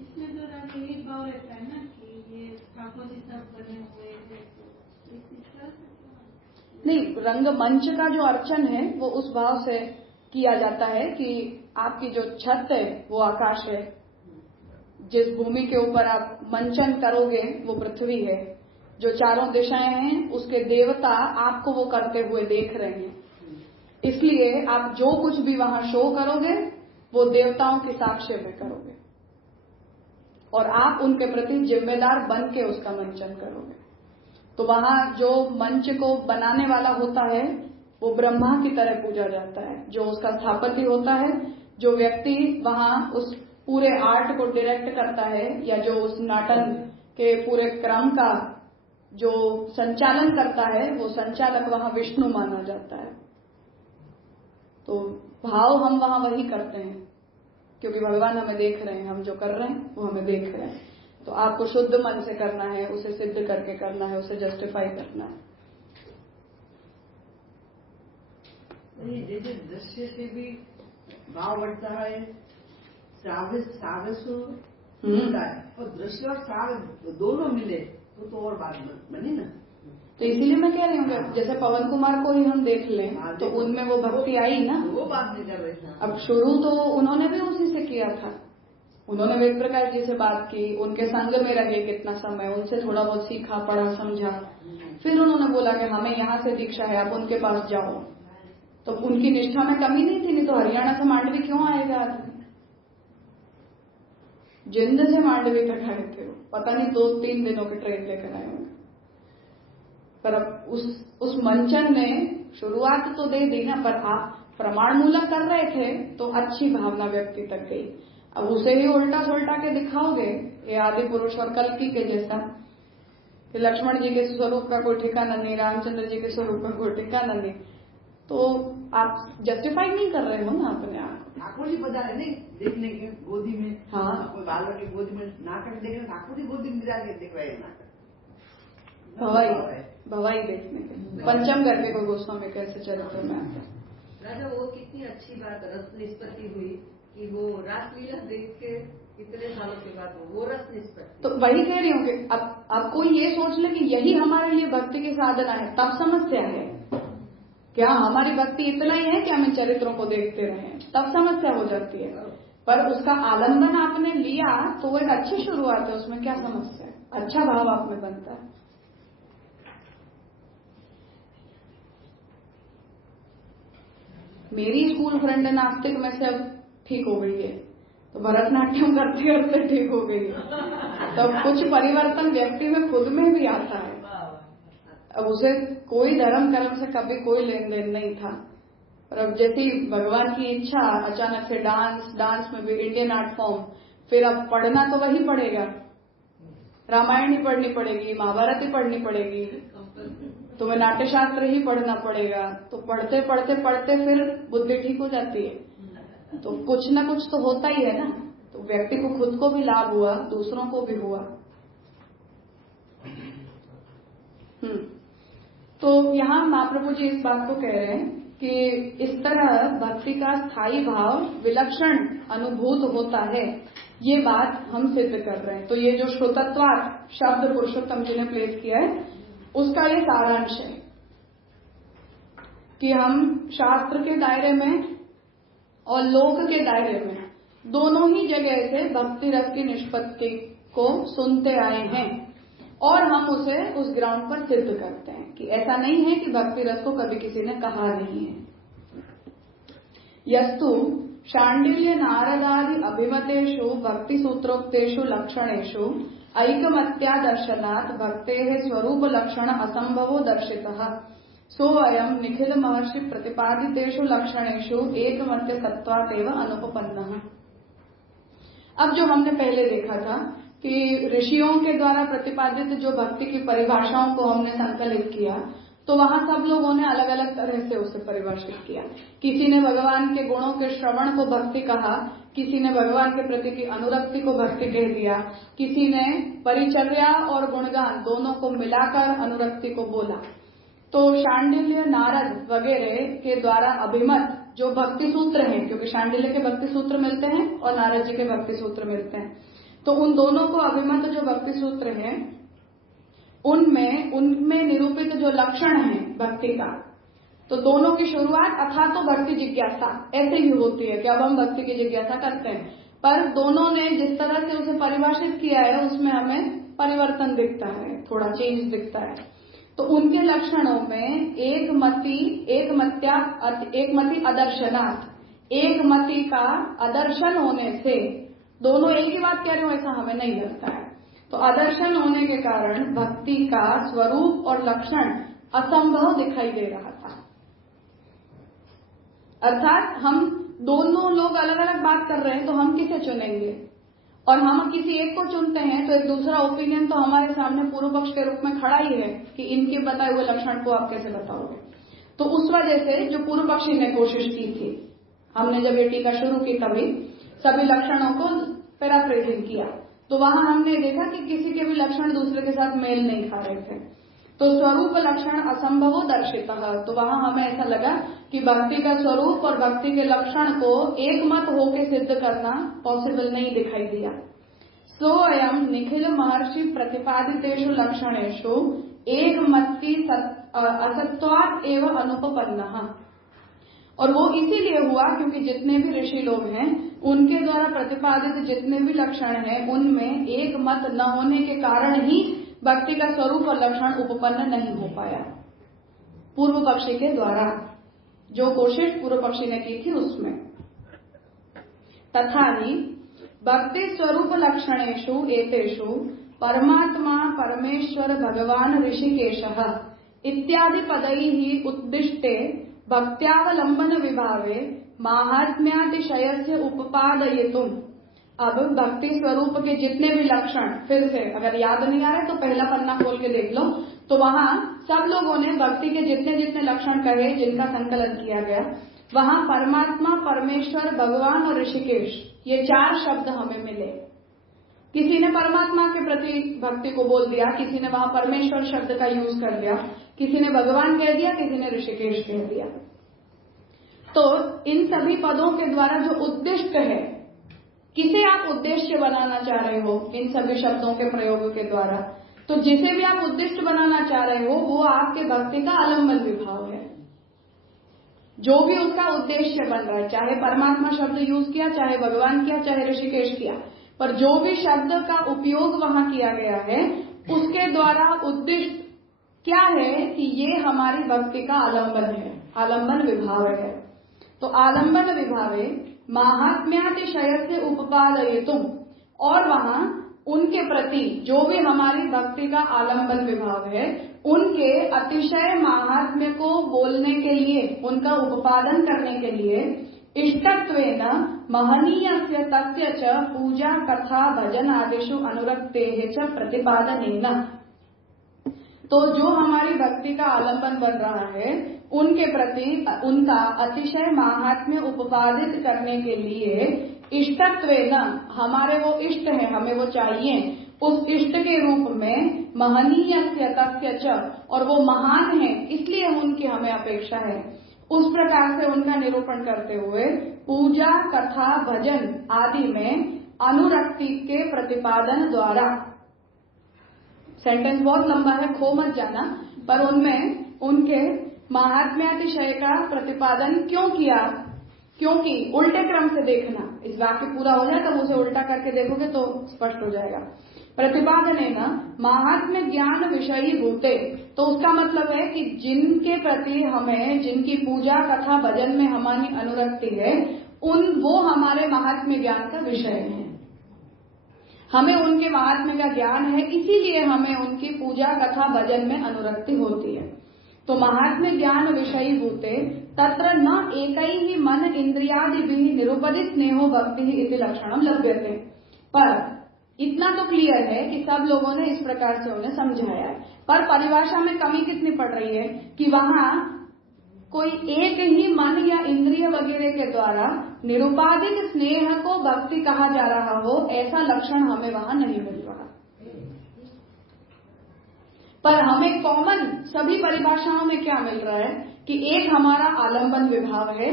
इसमें तो यही भाव रहता है ना कि ये ठाकुर जी सब बने हुए हैं, नहीं, रंगमंच का जो अर्चन है वो उस भाव से किया जाता है कि आपकी जो छत है वो आकाश है, जिस भूमि के ऊपर आप मंचन करोगे वो पृथ्वी है, जो चारों दिशाएं हैं उसके देवता आपको वो करते हुए देख रहे हैं। इसलिए आप जो कुछ भी वहां शो करोगे वो देवताओं के साक्ष्य में करोगे, और आप उनके प्रति जिम्मेदार बन के उसका मंचन करोगे। तो वहां जो मंच को बनाने वाला होता है वो ब्रह्मा की तरह पूजा जाता है, जो उसका स्थापति होता है, जो व्यक्ति वहां उस पूरे आर्ट को डायरेक्ट करता है या जो उस नाटक के पूरे क्रम का जो संचालन करता है, वो संचालक वहां विष्णु माना जाता है। तो भाव हम वहां वही करते हैं, क्योंकि भगवान हमें देख रहे हैं, हम जो कर रहे हैं वो हमें देख रहे हैं। तो आपको शुद्ध मन से करना है, उसे सिद्ध करके करना है, उसे जस्टिफाई करना है। जैसे दृश्य से भी भाव बढ़ता है, सावस होता है, और दृश्य और सावस दोनों मिले तो और बात बनी ना। तो इसीलिए मैं कह रही हूँ, जैसे पवन कुमार को ही हम देख लें तो उनमें वो भक्ति आई ना। वो बात नहीं कर रहे थे। अब शुरू तो उन्होंने भी उसी से किया था। उन्होंने वेद प्रकाश जी से बात की, उनके संग में रहे कितना समय, उनसे थोड़ा बहुत सीखा, पढ़ा, समझा। फिर उन्होंने बोला कि हमें यहाँ से दीक्षा है, आप उनके पास जाओ। तो उनकी निष्ठा में कमी नहीं थी, नहीं तो हरियाणा से मांडवी क्यों आएगा आदमी। जिंद से मांडवी तक आए थे वो, पता नहीं 2-3 दिनों के ट्रेन लेकर आए होंगे। पर अब उस मंचन ने शुरुआत तो दे दी ना, पर आप प्रमाण मूलक कर रहे थे तो अच्छी भावना व्यक्ति तक गई। अब उसे ही उल्टा सुलटा के दिखाओगे, ये आदि पुरुष और कल्कि के जैसा, कि लक्ष्मण जी के स्वरूप का कोई ठिकाना नहीं, रामचंद्र जी के स्वरूप का कोई ठिकाना नहीं, तो आप जस्टिफाई नहीं कर रहे हो ना अपने आप। ठाकुर जी बता रहे नहीं देखने के गोदी में, हाँ, कोई बालक की गोदी में नाटक देख रहे, ठाकुर जी गोदी में जाके देख रहे नाटक, भवाई देखने के पंचम करके कोई गोस्वामी कैसे चरित्र में आता है। राजा वो कितनी अच्छी बात रस निष्पत्ति हुई कि वो रासलीला देख के कितने सालों के बाद वो रस निष्पत्ति। तो वही कह रही हूँ कि अब कोई ये सोच ले कि यही हमारे लिए भक्ति की साधना है, तब समस्या है। क्या हमारी भक्ति इतना ही है कि हम इन चरित्रों को देखते रहें, तब समस्या हो जाती है। पर उसका आलंबन आपने लिया तो वो एक अच्छी शुरुआत है, उसमें क्या समस्या है, अच्छा भाव आप में बनता है। मेरी स्कूल फ्रेंड है नास्तिक में से, अब ठीक हो गई है, तो भरतनाट्यम करते करते ठीक हो गई है। तो कुछ परिवर्तन व्यक्ति में खुद में भी आता है। अब उसे कोई धर्म कर्म से कभी कोई लेन देन नहीं था, और अब जैसी भगवान की इच्छा, अचानक से डांस में भी इंडियन आर्ट फॉर्म, फिर अब पढ़ना तो वही पड़ेगा, रामायण ही पढ़नी पड़ेगी, महाभारत ही पढ़नी पड़ेगी, तुम्हें नाट्यशास्त्र ही पढ़ना पड़ेगा। तो पढ़ते पढ़ते पढ़ते फिर बुद्धि ठीक हो जाती है। तो कुछ न कुछ तो होता ही है ना। तो व्यक्ति को खुद को भी लाभ हुआ, दूसरों को भी हुआ। तो यहाँ महाप्रभु जी इस बात को कह रहे हैं कि इस तरह भक्ति का स्थायी भाव विलक्षण अनुभूत होता है, ये बात हम सिद्ध कर रहे हैं। तो ये जो श्रुतत्वात् शब्द पुरुषोत्तम जी ने प्लेस किया है, उसका ये सारांश है कि हम शास्त्र के दायरे में और लोक के दायरे में दोनों ही जगह से भक्ति रस की निष्पत्ति को सुनते आए हैं, और हम उसे उस ग्राउंड पर सिद्ध करते हैं कि ऐसा नहीं है कि भक्ति रस को कभी किसी ने कहा नहीं है। यस्तु शांडिल्य नारदादि अभिमतेषु भक्ति सूत्रोक्तेषु लक्षणेषु ऐकमत्यादर्शनात् भक्तेः स्वरूप लक्षण असंभवो दर्शितः सोऽयं निखिल महर्षि प्रतिपादितेषु लक्षणेषु एकमत्य सत्वादेव अनुपपन्नः। अब जो हमने पहले देखा था कि ऋषियों के द्वारा प्रतिपादित जो भक्ति की परिभाषाओं को हमने संकलित किया, तो वहां सब लोगों ने अलग अलग तरह से उसे परिभाषित किया। किसी ने भगवान के गुणों के श्रवण को भक्ति कहा, किसी ने भगवान के प्रति की अनुरक्ति को भक्ति कह दिया, किसी ने परिचर्या और गुणगान दोनों को मिलाकर अनुरक्ति को बोला। तो शांडिल्य, नारद वगैरह के द्वारा अभिमत जो भक्ति सूत्र हैं, क्योंकि शांडिल्य के भक्ति सूत्र मिलते हैं और नारद जी के भक्ति सूत्र मिलते हैं, तो उन दोनों को अभिमत जो भक्ति सूत्र हैं उनमें निरूपित जो लक्षण है भक्ति का, तो दोनों की शुरुआत अथा तो भक्ति जिज्ञासा ऐसे ही होती है कि अब हम भक्ति की जिज्ञासा करते हैं। पर दोनों ने जिस तरह से उसे परिभाषित किया है उसमें हमें परिवर्तन दिखता है, थोड़ा चेंज दिखता है। तो उनके लक्षणों में एकमति अदर्शनात्, एक मति का अदर्शन होने से, दोनों एक ही बात कह रहे हो ऐसा हमें नहीं लगता है। तो अदर्शन होने के कारण भक्ति का स्वरूप और लक्षण असंभव दिखाई दे रहा था। अर्थात हम दोनों लोग अलग अलग बात कर रहे हैं तो हम किसे चुनेंगे? और हम किसी एक को चुनते हैं तो एक दूसरा ओपिनियन तो हमारे सामने पूर्व पक्ष के रूप में खड़ा ही है कि इनके बताए हुए लक्षण को आप कैसे बताओगे। तो उस वजह से जो पूर्व पक्षी ने कोशिश की थी, हमने जब ये टीका शुरू की तभी सभी लक्षणों को पैराफ्रेजिंग किया, तो वहां हमने देखा कि किसी के भी लक्षण दूसरे के साथ मेल नहीं खा रहे थे। तो स्वरूप लक्षण असंभवो दर्शितः, तो वहां हमें ऐसा लगा कि भक्ति का स्वरूप और भक्ति के लक्षण को एक मत होके सिद्ध करना पॉसिबल नहीं दिखाई दिया। सोऽयं निखिल महर्षि प्रतिपादितेषु लक्षणेषु एक मत्ति असत्वात् एव अनुपपन्नः, और वो इसीलिए हुआ क्योंकि जितने भी ऋषि लोग हैं उनके द्वारा प्रतिपादित जितने भी लक्षण हैं उनमें एक मत न होने के कारण ही भक्ति का स्वरूप और लक्षण उपपन्न नहीं हो पाया। पूर्व पक्षी के द्वारा जो कोशिश पूर्व पक्षी ने की थी उसमें। तथा ही भक्ति स्वरूप लक्षणेषु एतेषु परमात्मा परमेश्वर भगवान ऋषिकेशः इत्यादि पदैः उद्दिष्टे भक्त्यावलंबन विभावे माहात्म्यातिशयस्य उपपादयितुम्। अब भक्ति स्वरूप के जितने भी लक्षण, फिर से अगर याद नहीं आ रहे तो पहला पन्ना खोल के देख लो, तो वहां सब लोगों ने भक्ति के जितने जितने लक्षण कहे जिनका संकलन किया गया, वहां परमात्मा परमेश्वर भगवान और ऋषिकेश ये 4 शब्द हमें मिले। किसी ने परमात्मा के प्रति भक्ति को बोल दिया, किसी ने वहां परमेश्वर शब्द का यूज कर दिया, किसी ने भगवान कह दिया, किसी ने ऋषिकेश कह दिया। तो इन सभी पदों के द्वारा जो उद्दिष्ट है, किसे आप उद्देश्य बनाना चाह रहे हो इन सभी शब्दों के प्रयोग के द्वारा, तो जिसे भी आप उद्दिष्ट बनाना चाह रहे हो वो आपके भक्ति का आलंबन विभाव है। जो भी उसका उद्देश्य बन रहा है, चाहे परमात्मा शब्द यूज किया, चाहे भगवान किया, चाहे ऋषिकेश किया, पर जो भी शब्द का उपयोग वहां किया गया है उसके द्वारा उद्दिष्ट क्या है कि ये हमारी भक्ति का आलंबन है, आलंबन विभाव है। तो आलंबन विभावे माहात्म्यातिशयस्य उपपादयितुम्, और वहां उनके प्रति जो भी हमारी भक्ति का आलंबन विभाव है उनके अतिशय महात्म्य को बोलने के लिए, उनका उपादन करने के लिए इष्टत्वेन महनीयस्य तस्य च पूजा कथा भजन आदिषु अनुरक्तेः च प्रतिपादनेन। तो जो हमारी भक्ति का आलंबन बन रहा है उनके प्रति उनका अतिशय महात्म्य उपपादित करने के लिए इष्टत्वेन, हमारे वो इष्ट है, हमें वो चाहिए, उस इष्ट के रूप में महनीयस्य तस्य च, और वो महान है इसलिए उनकी हमें अपेक्षा है, उस प्रकार से उनका निरूपण करते हुए पूजा कथा भजन आदि में अनुरक्ति के प्रतिपादन द्वारा। सेंटेंस बहुत लंबा है, खो मत जाना, पर उनमें उनके महात्म्यातिशय का प्रतिपादन क्यों किया? क्योंकि उल्टे क्रम से देखना, इस वाक्य पूरा हो जाए तब उसे उल्टा करके देखोगे तो स्पष्ट हो जाएगा। प्रतिपादनेन महात्म्य ज्ञान विषयी भूते, तो उसका मतलब है कि जिनके प्रति हमें, जिनकी पूजा कथा भजन में हमारी अनुरक्ति है वो हमारे महात्म्य ज्ञान का विषय है। हमें उनके महात्म्य का ज्ञान है, इसीलिए हमें उनकी पूजा कथा भजन में अनुरक्ति होती है। तो महात्म्य ज्ञान विषयी भूते तत्र न एकैहि मन इंद्रियादिभिः निरुपदित स्नेहो भक्ति इति लक्षणम लभ्यते। पर इतना तो क्लियर है कि सब लोगों ने इस प्रकार से उन्हें समझाया है, पर परिभाषा में कमी कितनी पड़ रही है कि वहां कोई एक ही मन या इंद्रिय वगैरह के द्वारा निरुपाधिक स्नेह को भक्ति कहा जा रहा हो, ऐसा लक्षण हमें वहां नहीं मिल रहा। पर हमें कॉमन सभी परिभाषाओं में क्या मिल रहा है कि एक हमारा आलंबन विभाव है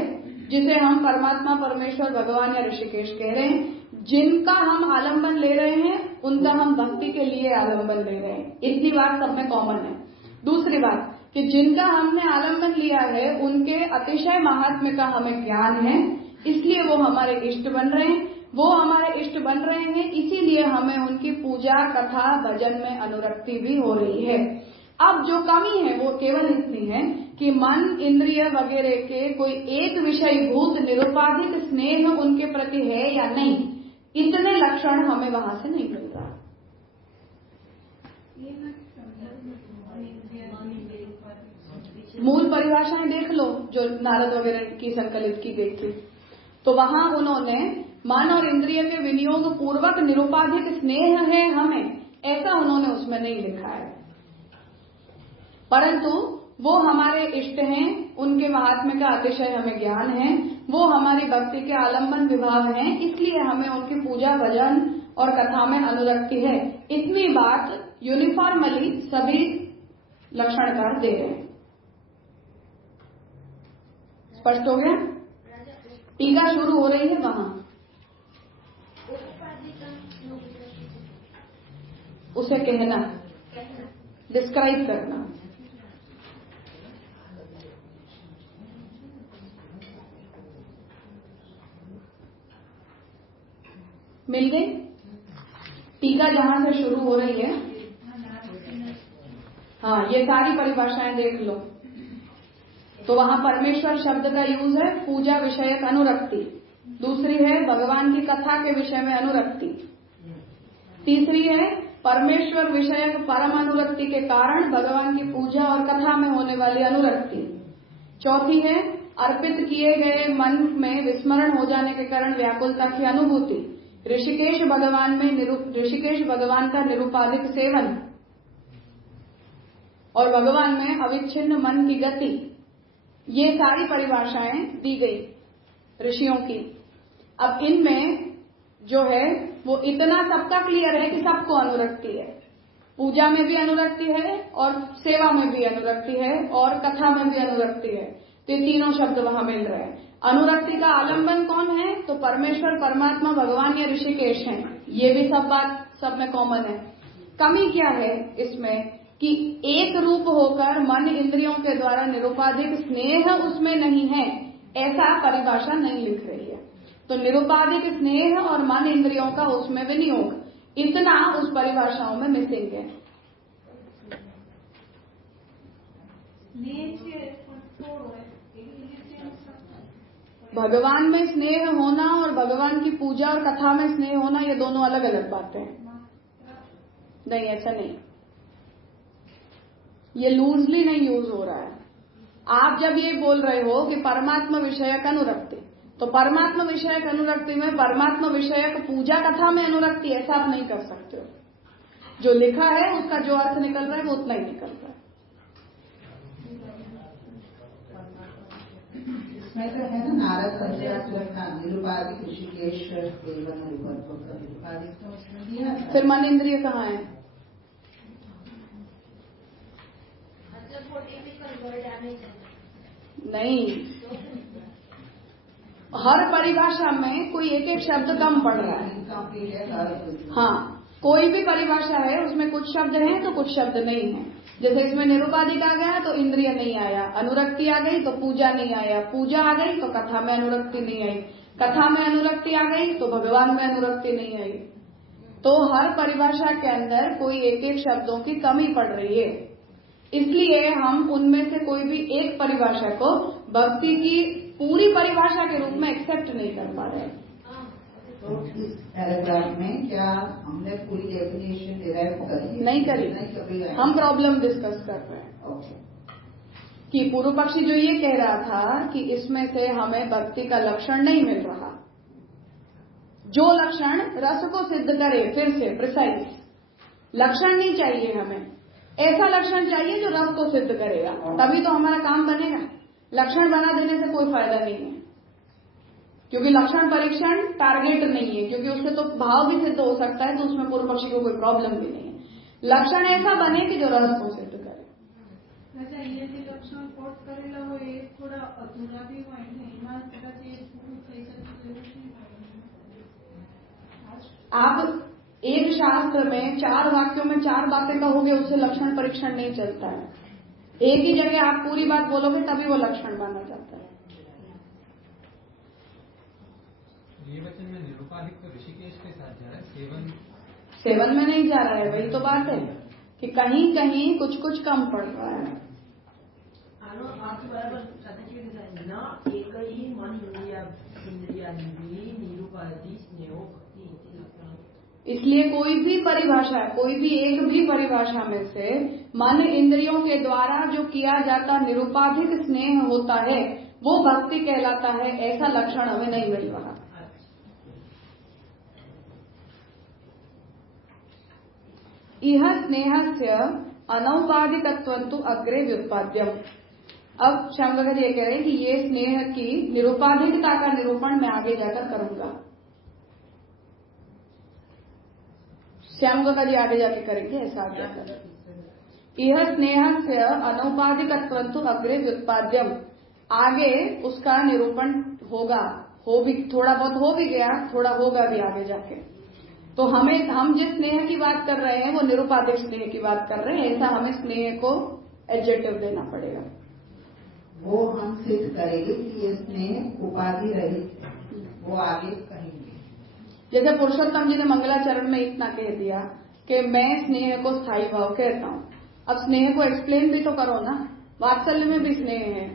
जिसे हम परमात्मा परमेश्वर भगवान या ऋषिकेश कह रहे हैं, जिनका हम आलंबन ले रहे हैं उनका हम भक्ति के लिए आलंबन ले रहे हैं, इतनी बात सब में कॉमन है। दूसरी बात कि जिनका हमने आलंबन लिया है उनके अतिशय महात्म्य का हमें ज्ञान है, इसलिए वो हमारे इष्ट बन रहे हैं, वो हमारे इष्ट बन रहे हैं, इसीलिए हमें उनकी पूजा कथा भजन में अनुरक्ति भी हो रही है। अब जो कमी है वो केवल इतनी है कि मन इंद्रिय वगैरह के कोई एक विषयभूत निरुपाधिक स्नेह उनके प्रति है या नहीं, इतने लक्षण हमें वहां से नहीं मिल रहा। मूल परिभाषाएं देख लो जो नारद वगैरह की संकलित की गई थी। तो वहां उन्होंने मन और इंद्रिय के विनियोग पूर्वक निरुपाधिक स्नेह है हमें, ऐसा उन्होंने उसमें नहीं लिखा है। परंतु वो हमारे इष्ट हैं, उनके महात्म्य का अतिशय हमें ज्ञान है, वो हमारी भक्ति के आलंबन विभाव हैं, इसलिए हमें उनकी पूजा भजन और कथा में अनुरक्ति है। इतनी बात यूनिफॉर्मली सभी लक्षणकार दे रहे हैं। स्पष्ट हो गया? टीका शुरू हो रही है वहां, उसे कहना, डिस्क्राइब करना। मिल गई टीका जहां से शुरू हो रही है? हाँ, ये सारी परिभाषाएं देख लो। तो वहां परमेश्वर शब्द का यूज है पूजा विषयक अनुरक्ति, दूसरी है भगवान की कथा के विषय में अनुरक्ति, तीसरी है परमेश्वर विषयक परम अनुरक्ति के कारण भगवान की पूजा और कथा में होने वाली अनुरक्ति, चौथी है अर्पित किए गए मन में विस्मरण हो जाने के कारण व्याकुलता की अनुभूति, ऋषिकेश भगवान का निरुपाधिक सेवन और भगवान में अविच्छिन्न मन की गति। ये सारी परिभाषाएं दी गई ऋषियों की। अब इनमें जो है वो इतना सबका क्लियर है कि सबको अनुरक्ति है, पूजा में भी अनुरक्ति है और सेवा में भी अनुरक्ति है और कथा में भी अनुरक्ति है। तो ये तीनों शब्द वहां मिल रहे हैं। अनुरक्ति का आलंबन कौन है? तो परमेश्वर, परमात्मा, भगवान या ऋषिकेश हैं। ये भी सब बात सब में कॉमन है। कमी क्या है इसमें कि एक रूप होकर मन इंद्रियों के द्वारा निरुपाधिक स्नेह उसमें नहीं है, ऐसा परिभाषा नहीं लिख रही है। तो निरुपाधिक स्नेह और मन इंद्रियों का उसमें विनियोग, इतना उस परिभाषाओं में मिसिंग है। भगवान में स्नेह होना और भगवान की पूजा और कथा में स्नेह होना, ये दोनों अलग अलग बातें हैं। नहीं, ऐसा नहीं, ये लूजली नहीं यूज हो रहा है। आप जब ये बोल रहे हो कि परमात्मा विषयक अनुरक्ति, तो परमात्मा विषयक अनुरक्ति में परमात्मा विषयक पूजा कथा में अनुरक्ति, ऐसा आप नहीं कर सकते हो। जो लिखा है उसका जो अर्थ निकल रहा है वो उतना ही निकल रहा है। इसमें तो है ना नारद पंचायत निरुपाधिक ऋषिकेश निरुपाधिक तो इसमें दिया है। फिर मन इंद्रिय कहाँ है? नहीं, हर परिभाषा में कोई एक एक शब्द कम पड़ रहा है। हाँ, कोई भी परिभाषा है उसमें कुछ शब्द हैं तो कुछ शब्द नहीं है। जैसे इसमें निरुपाधिक आ गया तो इंद्रिय नहीं आया, अनुरक्ति आ गई तो पूजा नहीं आया, पूजा आ गई तो कथा में अनुरक्ति नहीं आई, कथा में अनुरक्ति आ गई तो भगवान में अनुरक्ति नहीं आई। तो हर परिभाषा के अंदर कोई एक एक शब्दों की कमी पड़ रही है, इसलिए हम उनमें से कोई भी एक परिभाषा को भक्ति की पूरी परिभाषा के रूप में एक्सेप्ट नहीं कर पा रहे। तो इस पैराग्राफ में क्या हमने पूरी डेफिनेशन डिराइव करी? नहीं करी, हम प्रॉब्लम डिस्कस कर रहे हैं। ओके। कि पूर्व पक्षी जो ये कह रहा था कि इसमें से हमें भक्ति का लक्षण नहीं मिल रहा, जो लक्षण रस को सिद्ध करे, फिर से प्रिसाइज लक्षण नहीं चाहिए हमें, ऐसा लक्षण चाहिए जो रस को सिद्ध करेगा, तभी तो हमारा काम बनेगा। लक्षण बना देने से कोई फायदा नहीं है, क्योंकि लक्षण परीक्षण टारगेट नहीं है, क्योंकि उससे तो भाव भी सिद्ध हो सकता है, तो उसमें पूर्व पक्षी को कोई प्रॉब्लम भी नहीं है। लक्षण ऐसा बने कि जो रस को सिद्ध करे। अच्छा, ये जो लक्षण कोट करेला हो ये थोड़ा अधूरा भी હોય ને, એમાં કદાચ એ પૂરું થઈ શકે એવું નહીં હોય। आप एक शास्त्र में 4 वाक्यों में 4 बातें कहोगे, उससे लक्षण परीक्षण नहीं चलता है। एक ही जगह आप पूरी बात बोलोगे तभी वो लक्षण माना जाता है। ये वचन में निरुपाधिक तो ऋषिकेश के साथ जा रहा है, सेवन में नहीं जा रहा है। वही तो बात है कि कहीं कहीं कुछ कुछ कम पड़ रहा है। આનો અર્થ બરાબર સાથે કેવી રીતે થાય? ન એકઈ મન ઇન્દ્રિયાદિ નિરુપાધિ સ્નેહો ભક્તિ ઇતિ લક્ષણ। इसलिए कोई भी परिभाषा, कोई भी एक भी परिभाषा में से मन इंद्रियों के द्वारा जो किया जाता निरुपाधिक स्नेह होता है, वो भक्ति कहलाता है, ऐसा लक्षण हमें नहीं मिल रहा। इह स्नेहस्य अनौपाधिकत्वं तु अग्रे व्युत्पाद्यम। अब श्यामगंगा जी ये कह रहे हैं कि ये स्नेह की निरुपाधिकता का निरूपण मैं आगे जाकर करूंगा। श्यामगंगा जी आगे जाके करेंगे, ऐसा आगे कर। यह स्नेहस्य अनौपाधिकत्वं तु अग्रे व्युत्पाद्यम, आगे उसका निरूपण होगा, हो भी थोड़ा बहुत हो भी गया, थोड़ा होगा भी आगे जाके। तो हम जिस स्नेह की बात कर रहे हैं वो निरुपाधिक स्नेह की बात कर रहे हैं, ऐसा हमें स्नेह को एडजेक्टिव देना पड़ेगा। वो हम सिद्ध करेंगे कि ये स्नेह उपाधि रहित है, वो आगे कहेंगे। जैसे पुरुषोत्तम जी ने मंगलाचरण में इतना कह दिया कि मैं स्नेह को स्थायी भाव कहता हूं। अब स्नेह को एक्सप्लेन भी तो करो ना, वात्सल्य में भी स्नेह है,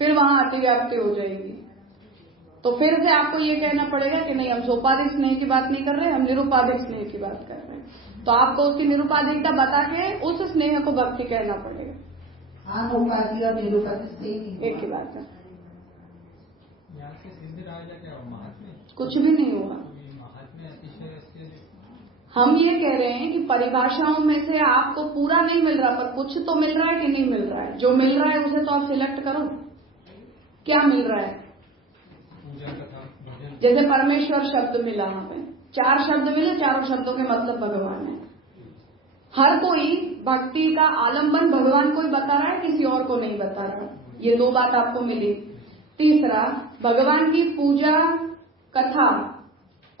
फिर वहां अतिव्याप्ति हो जाएगी। तो फिर से आपको ये कहना पड़ेगा कि नहीं, हम सोपाधिक स्नेह की बात नहीं कर रहे, हम निरुपाधिक स्नेह की बात कर रहे हैं। तो आपको उसकी निरुपाधिकता बता के उस स्नेह को भक्ति कहना पड़ेगा। अनुपाधि और निरुपाधि सेम एक ही बात है। यहाँ से सिद्ध राजा क्या हुआ? महात्म्य कुछ भी नहीं हुआ। महात्म्य अतिशय। हम ये कह रहे हैं कि परिभाषाओं में से आपको पूरा नहीं मिल रहा, पर कुछ तो मिल रहा है कि नहीं मिल रहा है। जो मिल रहा है उसे तो आप सिलेक्ट करो, क्या मिल रहा है। पूजा कथा भजन, जैसे परमेश्वर शब्द मिला, हमें 4 शब्द मिले, चारों शब्दों के मतलब भगवान है। हर कोई भक्ति का आलंबन भगवान को ही बता रहा है, किसी और को नहीं बता रहा। ये 2 बात आपको मिली। तीसरा, भगवान की पूजा कथा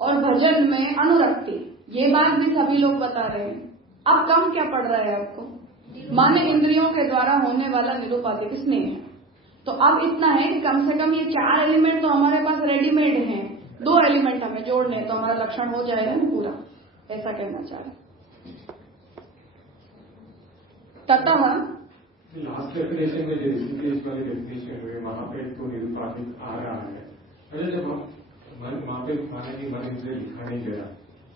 और भजन में अनुरक्ति, ये बात भी सभी लोग बता रहे हैं। अब कम क्या पड़ रहा है आपको? मन इंद्रियों के द्वारा होने वाला निरुपाधिक स्नेह है। तो अब इतना है कि कम से कम ये 4 एलिमेंट तो हमारे पास रेडीमेड हैं, 2 एलिमेंट हमें जोड़ने तो हमारा लक्षण हो जाएगा ना पूरा, ऐसा कहना चाह रहे। ततः लास्ट डेफिनेशन में जो ऋषिकेश वाली डेफिनेशन है वहां पे तो निरुपाधिक आ रहा है। अरे जब हम मन वहां पे माने कि मन इंद्रिय लिखा नहीं गया,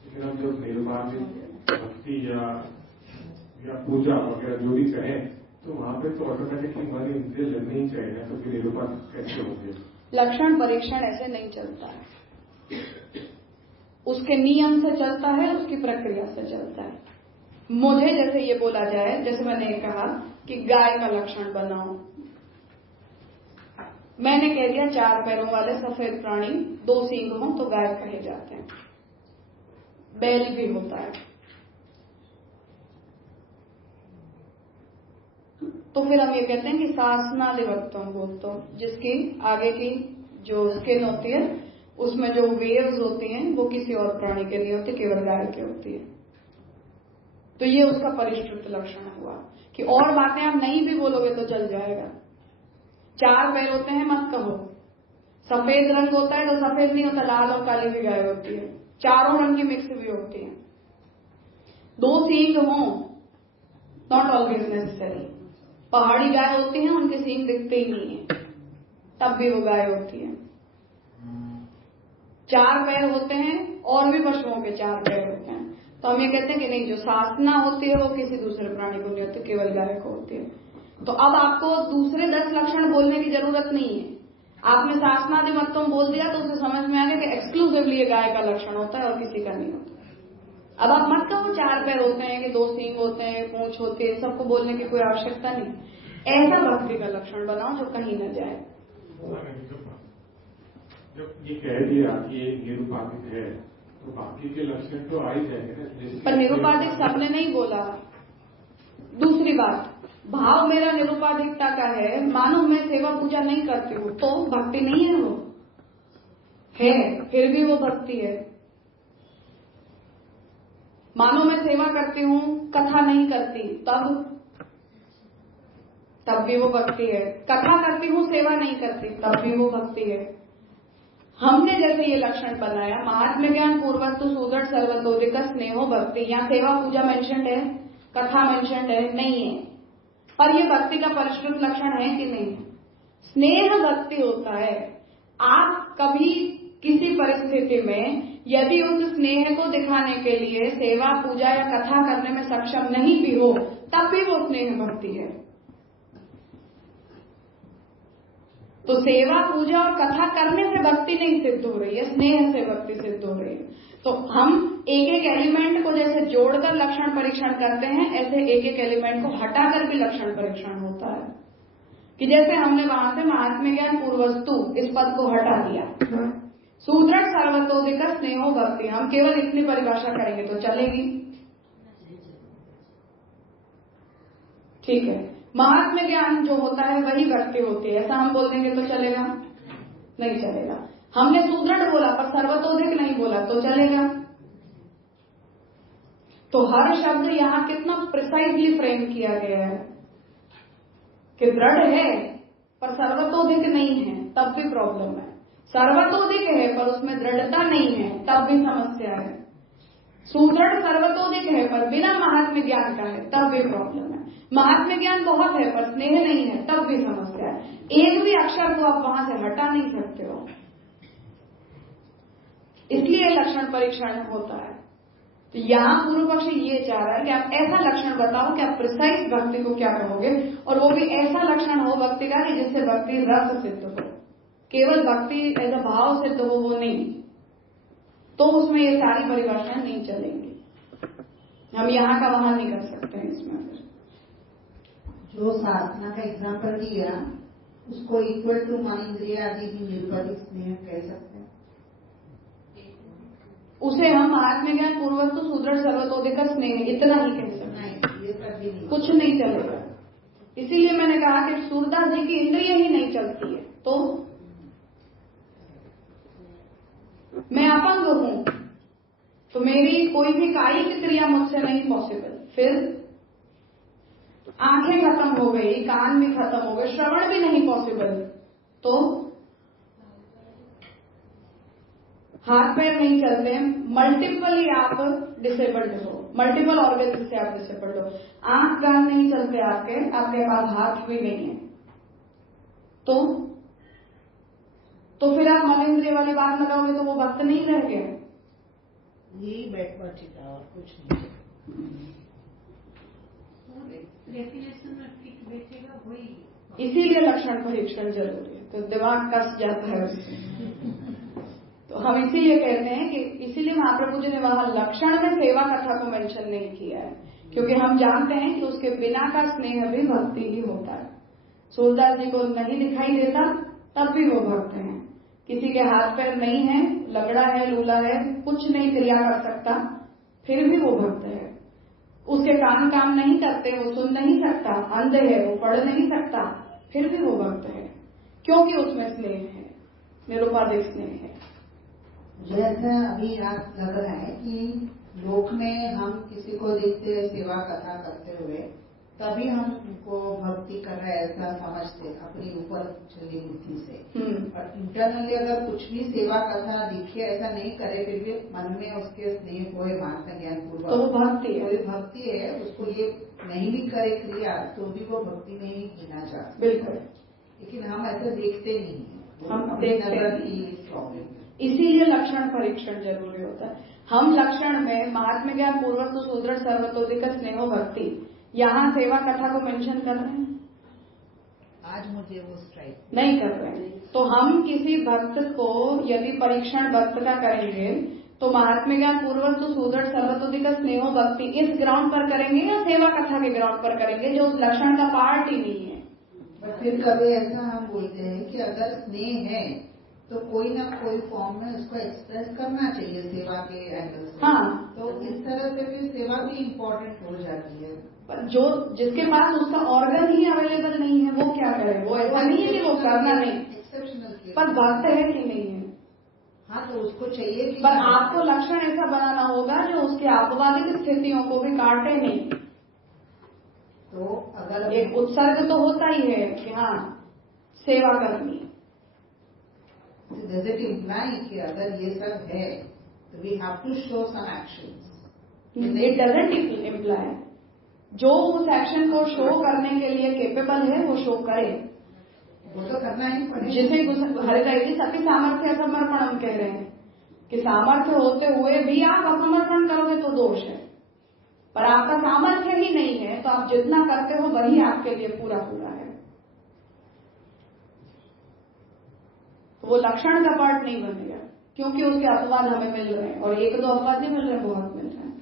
लेकिन हम जब निरुपाधिक भक्ति या पूजा वगैरह जो भी करें तो वहां पे तो ऑटोमेटिकली मन इंद्रिय लगने ही चाहिए, तो फिर निरुपाधिक कैसे होंगे? लक्षण परीक्षण ऐसे नहीं चलता है, उसके नियम से चलता है, उसकी प्रक्रिया से चलता है। मुझे जैसे ये बोला जाए, जैसे मैंने कहा कि गाय का लक्षण बनाओ, मैंने कह दिया 4 पैरों वाले सफेद प्राणी 2 सींग हों तो गाय कहे जाते हैं, बैल भी होता है। तो फिर हम ये कहते हैं कि शासनादिवक्तम बोलते, जिसकी आगे की जो स्किन होती है उसमें जो वेव्स होती हैं वो किसी और प्राणी के नहीं होती, केवल गाय की होती है। तो ये उसका परिष्कृत लक्षण हुआ कि और बातें आप नहीं भी बोलोगे तो चल जाएगा। 4 पैर होते हैं मत कहो, सफेद रंग होता है तो सफेद नहीं होता, लाल और काली भी गाय होती है, चारों रंग की मिक्स भी होती है। 2 सींग हों, नॉट ऑलवेज नेसेसरी। पहाड़ी गाय होती हैं, उनके सींग दिखते ही नहीं है, तब भी वो गाय होती है। 4 पैर होते हैं और भी पशुओं के 4 पैर होते हैं, तो हम ये कहते हैं कि नहीं, जो शासना होती है वो किसी दूसरे प्राणी को नहीं होती, केवल गाय को होती है। तो अब आपको दूसरे 10 लक्षण बोलने की जरूरत नहीं है। आपने शासनादिमत्तम बोल दिया तो उसे समझ में आ गया कि एक्सक्लूसिवली ये गाय का लक्षण होता है और किसी का नहीं होता। अब आप मत कहो 4 पैर होते हैं कि 2 सींग होते हैं, पूंछ होती है, सबको बोलने की कोई आवश्यकता नहीं। ऐसा भक्ति का लक्षण बनाओ जो कहीं न जाए। जब ये कह दिया कि ये निरुपाधिक है तो बाकी के लक्षण तो आ ही जाएंगे, पर निरुपाधिक सबने नहीं बोला। दूसरी बात, भाव मेरा निरुपाधिकता का है, मानो मैं सेवा पूजा नहीं करती हूँ तो भक्ति नहीं है, वो है, फिर भी वो भक्ति है। मानो मैं सेवा करती हूँ, कथा नहीं करती, तब भी वो भक्ति है। कथा करती हूँ, सेवा नहीं करती, तब भी वो भक्ति है। हमने जैसे ये लक्षण बनाया, महात्म्य ज्ञान पूर्वस्तु सुदृढ़ सर्वतोदिक स्नेहो भक्ति, यहाँ सेवा पूजा मेंशन है, कथा मेंशन है, नहीं है, पर ये भक्ति का परिष्कृत लक्षण है कि नहीं? स्नेह भक्ति होता है। आप कभी किसी परिस्थिति में यदि उस स्नेह को दिखाने के लिए सेवा पूजा या कथा करने में सक्षम नहीं भी हो, तब भी वो स्नेह भक्ति है। तो सेवा पूजा और कथा करने से भक्ति नहीं सिद्ध हो रही है, स्नेह से भक्ति सिद्ध हो रही है। तो हम एक एक एलिमेंट को जैसे जोड़कर लक्षण परीक्षण करते हैं, ऐसे एक एक एलिमेंट को हटाकर भी लक्षण परीक्षण होता है। कि जैसे हमने वहां से महात्म्य ज्ञान पूर्वस्तु इस पद को हटा दिया, सुदृढ़ सर्वतोधिक स्नेहो भक्ति, हम केवल इतनी परिभाषा करेंगे तो चलेगी, ठीक है। महात्म्य ज्ञान जो होता है वही भक्ति होती है, ऐसा हम बोल देंगे तो चलेगा? नहीं चलेगा। हमने सुदृढ़ बोला पर सर्वतोधिक नहीं बोला तो चलेगा? तो हर शब्द यहाँ कितना प्रिसाइजली फ्रेम किया गया है कि दृढ़ है पर सर्वतोधिक नहीं है, तब भी प्रॉब्लम है। सर्वतोधिक है पर उसमें दृढ़ता नहीं है, तब भी समस्या है। सुदृढ़ सर्वतोधिक है पर बिना महात्म्य ज्ञान का है, तब भी प्रॉब्लम है। महात्म्य ज्ञान बहुत है पर स्नेह नहीं है, तब भी समस्या है। एक भी अक्षर को आप वहां से हटा नहीं सकते हो, इसलिए लक्षण परीक्षण होता है। तो यहाँ पूर्व पक्षी ये चाह रहा है कि आप ऐसा लक्षण बताओ कि आप प्रिसाइज भक्ति को क्या कहोगे, और वो भी ऐसा लक्षण हो भक्ति का कि जिससे भक्ति रस सिद्ध हो, केवल भक्ति ऐसा भाव सिद्ध हो वो नहीं, तो उसमें ये सारी परिभाषाएं नहीं चलेंगी। हम यहाँ का वहां नहीं कर सकते हैं। इसमें फिर जो साधना का एग्जाम्पल दिया उसको इक्वल टू मन इंद्रिय आदि भी निरुपाधिक स्नेह कह सकते हैं। उसे हम महात्म्य ज्ञान पूर्वक तो सुदृढ़ सर्वतोधिक स्नेह इतना ही कह सकते हैं, ये सब भी नहीं, कुछ नहीं चलेगा। इसीलिए मैंने कहा कि सूरदास जी की इंद्रिय ही नहीं चलती है, तो मैं अपंग हूं तो मेरी कोई भी कायिक क्रिया मुझसे नहीं पॉसिबल, फिर आंखें खत्म हो गई, कान भी खत्म हो गए, श्रवण भी नहीं पॉसिबल, तो हाथ पैर नहीं चलते हैं, मल्टीपली आप डिसेबल्ड हो, मल्टीपल ऑर्गन से आप डिसेबल्ड हो, आंख कान नहीं चलते आपके पास हाथ भी नहीं है, तो फिर आप मन इंद्रिय वाली बात लगाओगे तो वो भक्त नहीं रह गया। यही बैठवर्ड था और कुछ नहीं। डेफिनेशन में फिट बैठेगा वही, इसीलिए लक्षण परीक्षण जरूरी है, तो दिमाग कस जाता है उससे। तो हम इसीलिए कहते हैं कि इसीलिए महाप्रभु जी ने वहां लक्षण में सेवा कथा को मेंशन नहीं किया है, क्योंकि हम जानते हैं कि उसके बिना का स्नेह भी भक्ति ही होता है। सूरदास जी को नहीं दिखाई देता तब भी वो भक्त हैं, किसी के हाथ पैर नहीं है, लंगड़ा है, लूला है, कुछ नहीं क्रिया कर सकता, फिर भी वो भक्त है। उसके कान काम नहीं करते, वो सुन नहीं सकता, अंध है, वो पढ़ नहीं सकता, फिर भी वो भक्त है, क्योंकि उसमें स्नेह है, निरुपाधिक स्नेह है। जैसा अभी आप लग रहा है कि लोक में हम किसी को देखते हैं सेवा कथा करते हुए, तभी हम उनको भक्ति कर रहे हैं ऐसा समझते अपनी ऊपर चली बुद्धि से, और इंटरनली अगर कुछ भी सेवा कथा दिखे ऐसा नहीं करे, फिर भी मन में उसके स्नेह हो, महात्मा ज्ञान पूर्वक, तो वो भक्ति है, कोई भक्ति है, उसको ये नहीं भी करे क्रिया तो भी वो भक्ति में ही गिना जा, बिल्कुल। लेकिन हम ऐसा देखते नहीं, हम देखते नहीं, प्रॉब्लम। इसीलिए लक्षण परीक्षण जरूरी होता है। हम लक्षण में महात्म्य ज्ञान पूर्वक तो सुदृढ़ सर्वतोधिक स्नेहो भक्ति, यहाँ सेवा कथा को मेंशन कर रहे हैं, आज मुझे वो स्ट्राइक नहीं कर रहे हैं। तो हम किसी भक्त को यदि परीक्षण भक्त का करेंगे तो महात्म्य ज्ञान पूर्वक तो सुदृढ़ सर्वतोधिक स्नेहो भक्ति इस ग्राउंड पर करेंगे या सेवा कथा के ग्राउंड पर करेंगे, जो उस लक्षण का पार्ट ही नहीं है। बट फिर कभी ऐसा हम बोलते हैं कि अगर स्नेह है तो कोई ना कोई फॉर्म में उसको एक्सप्रेस करना चाहिए सेवा के एंगल से। हाँ, तो इस तरह से भी सेवा भी इम्पोर्टेंट हो जाती है। पर जो जिसके पास उसका ऑर्गन ही अवेलेबल नहीं है वो क्या करे, वो ऐसा नहीं है कि वो करना नहीं, एक्सेप्शनल पर भक्त है कि नहीं है। हाँ, तो उसको चाहिए कि पर आपको लक्षण ऐसा बनाना होगा जो उसकी आपवादिक स्थितियों को भी काटे नहीं। तो अगर एक उत्सर्ग तो होता ही है कि हाँ सेवा करनी, डज इट इम्प्लाई कि अगर ये सब है तो we have to show some actions. It doesn't imply, जो उस एक्शन को शो करने के लिए केपेबल है वो शो करे, वो तो करना ही पड़ेगा। जिसे हरिदास जी सती सामर्थ्य समर्पण हम कह रहे हैं कि सामर्थ्य होते हुए भी आप असमर्पण करोगे तो दोष है, पर आपका सामर्थ्य ही नहीं है तो आप जितना करते हो वही आपके लिए पूरा पूरा है। वो लक्षण का पार्ट नहीं बनेगा, क्योंकि उसके अपवाद हमें मिल रहे हैं, और एक दो अपवाद नहीं मिल रहे, बहुत मिल रहे हैं।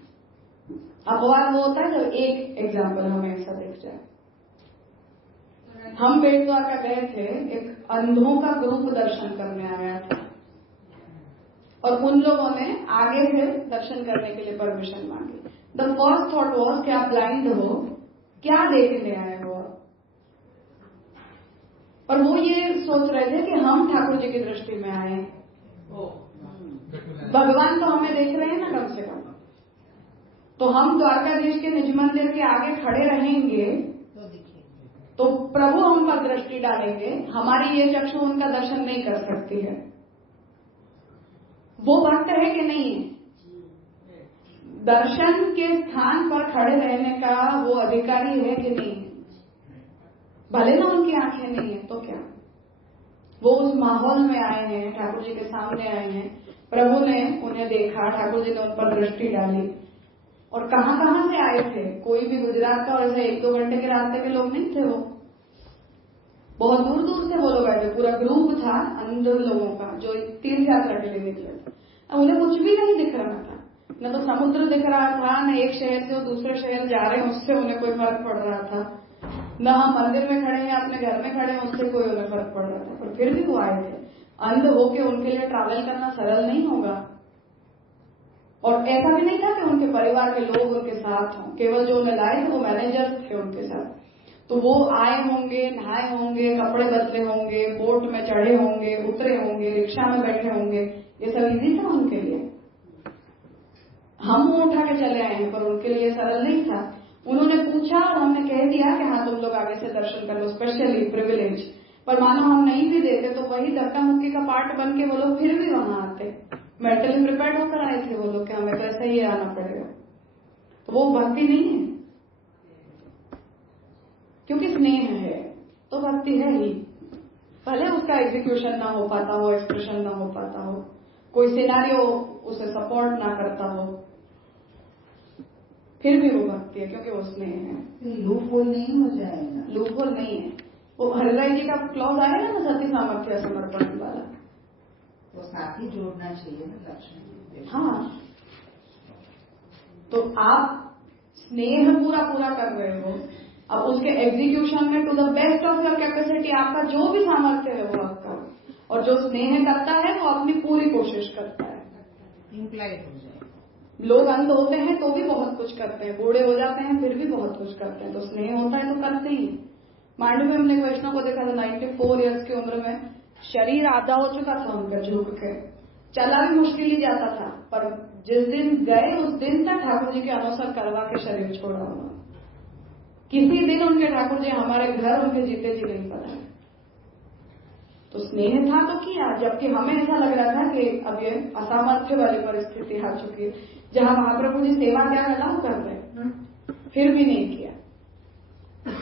अपवाद वो होता है जब एक एग्जाम्पल हमें ऐसा दिख जाए। हम बेट द्वारका गए थे, एक अंधों का ग्रुप दर्शन करने आया था, और उन लोगों ने आगे से दर्शन करने के लिए परमिशन मांगी। द फर्स्ट थॉट वॉज कि आप ब्लाइंड हो, क्या देखने आए हो आप? और वो ये सोच रहे थे कि हम ठाकुर जी की दृष्टि में आए, भगवान तो हमें देख रहे हैं ना कम से कम। तो हम द्वारकाधीश के निज मंदिर के आगे खड़े रहेंगे तो प्रभु हम पर दृष्टि डालेंगे, हमारी ये चक्षु उनका दर्शन नहीं कर सकती है। वो भक्त है कि नहीं है? दर्शन के स्थान पर खड़े रहने का वो अधिकारी है कि नहीं है? भले ना उनकी आंखें नहीं है तो क्या, वो उस माहौल में आए हैं, ठाकुर जी के सामने आए हैं, प्रभु ने उन्हें देखा, ठाकुर जी ने उन पर दृष्टि डाली। और कहां कहां से आए थे? कोई भी गुजरात का और ऐसे 1-2 घंटे के रास्ते के लोग नहीं थे, वो बहुत दूर दूर से वो लोग आए थे। पूरा ग्रुप था अंध लोगों का जो तीर्थ यात्रा के लिए निकले थे। अब उन्हें कुछ भी नहीं दिख रहा था, न तो समुद्र दिख रहा था, न एक शहर से वो दूसरे शहर जा रहे हैं उससे उन्हें कोई फर्क पड़ रहा था, न हम मंदिर में खड़े हैं अपने घर में खड़े हैं उससे कोई उन्हें फर्क पड़ रहा था। पर फिर भी वो आए थे। अंध होके उनके लिए ट्रैवल करना सरल नहीं होगा, और ऐसा भी नहीं था कि उनके परिवार के लोग उनके साथ हों, केवल जो उन्हें लाए थे वो मैनेजर्स थे उनके साथ। तो वो आए होंगे, नहाए होंगे, कपड़े बदले होंगे, बोट में चढ़े होंगे, उतरे होंगे, रिक्शा में बैठे होंगे, ये सब इजी था उनके लिए। हम वो उठा के चले आए हैं, पर उनके लिए सरल नहीं था। उन्होंने पूछा और हमने कह दिया कि हाँ तुम लोग आगे से दर्शन कर लो, स्पेशली प्रिविलेज। पर मानो हम नहीं भी देते तो वही धक्का मुक्की का पार्ट बन के वो लोग फिर भी वहां आते। मेंटली प्रिपेयर्ड होकर आए थे वो लोग कि हमें तो ऐसे ही आना पड़ेगा। तो वो भक्ति नहीं है, क्योंकि स्नेह है तो भक्ति है ही। भले उसका एग्जीक्यूशन ना हो पाता हो, एक्सप्रेशन ना हो पाता हो, कोई सिनारियो उसे सपोर्ट ना करता हो, फिर भी वो भक्ति है, क्योंकि वो स्नेह है। लूप होल नहीं हो जाएगा, लूप होल नहीं है। वो हरिराय जी का क्लॉज आएगा ना, सती सामर्थ्य समर्पण वाला, वो साथ ही जोड़ना चाहिए ना लक्ष्य। हाँ, तो आप स्नेह पूरा पूरा कर रहे हो, अब उसके एग्जीक्यूशन में to the best of your capacity आपका जो भी सामर्थ्य है वो आपका, और जो स्नेह करता है वो अपनी पूरी कोशिश करता है। इम्प्लाइड हो जाए। लोग अंध होते हैं तो भी बहुत कुछ करते हैं, बूढ़े हो जाते हैं फिर भी बहुत कुछ करते हैं, तो स्नेह होता है तो करते ही। मांडू में हमने वैष्णव को देखा था 94 ईयर्स की उम्र में, शरीर आधा हो चुका था उनका, झुक के चला भी मुश्किल ही जाता था, पर जिस दिन गए उस दिन तक ठाकुर जी के अनुसार करवा के शरीर छोड़ा उन्होंने। किसी दिन उनके ठाकुर जी हमारे घर उनके जीते जी नहीं पता। तो स्नेह था तो किया, जबकि हमें ऐसा लग रहा था कि अब ये असामर्थ्य वाली परिस्थिति आ चुकी है, जहां महाप्रभु जी सेवा त्याग अलाउ कर रहे हैं, फिर भी नहीं किया।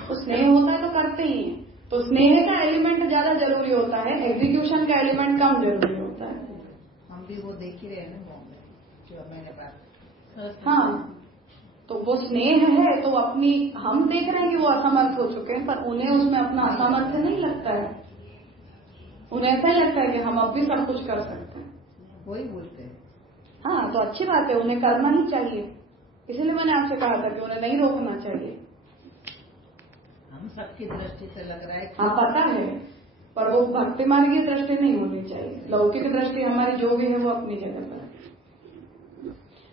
तो स्नेह होता है तो करते ही हैं। तो स्नेह का एलिमेंट ज्यादा जरूरी होता है, एग्जीक्यूशन का एलिमेंट कम जरूरी होता है। हम भी वो देख ही रहे हैं जो मैंने बात। हाँ, तो वो स्नेह है तो अपनी, हम देख रहे हैं कि वो असमर्थ हो चुके हैं, पर उन्हें उसमें अपना असामर्थ्य नहीं लगता है। उन्हें ऐसा ही लगता है कि हम अब भी सब कुछ कर सकते हैं, वही बोलते हैं। हाँ, तो अच्छी बात है, उन्हें करना ही चाहिए। इसलिए मैंने आपसे कहा था कि उन्हें नहीं रोकना चाहिए। हम सबकी दृष्टि से लग रहा है कि हाँ पता है, पर वो भक्ति मार्ग की दृष्टि नहीं होनी चाहिए। लौकिक दृष्टि हमारी जो भी है वो अपनी जगह पर है।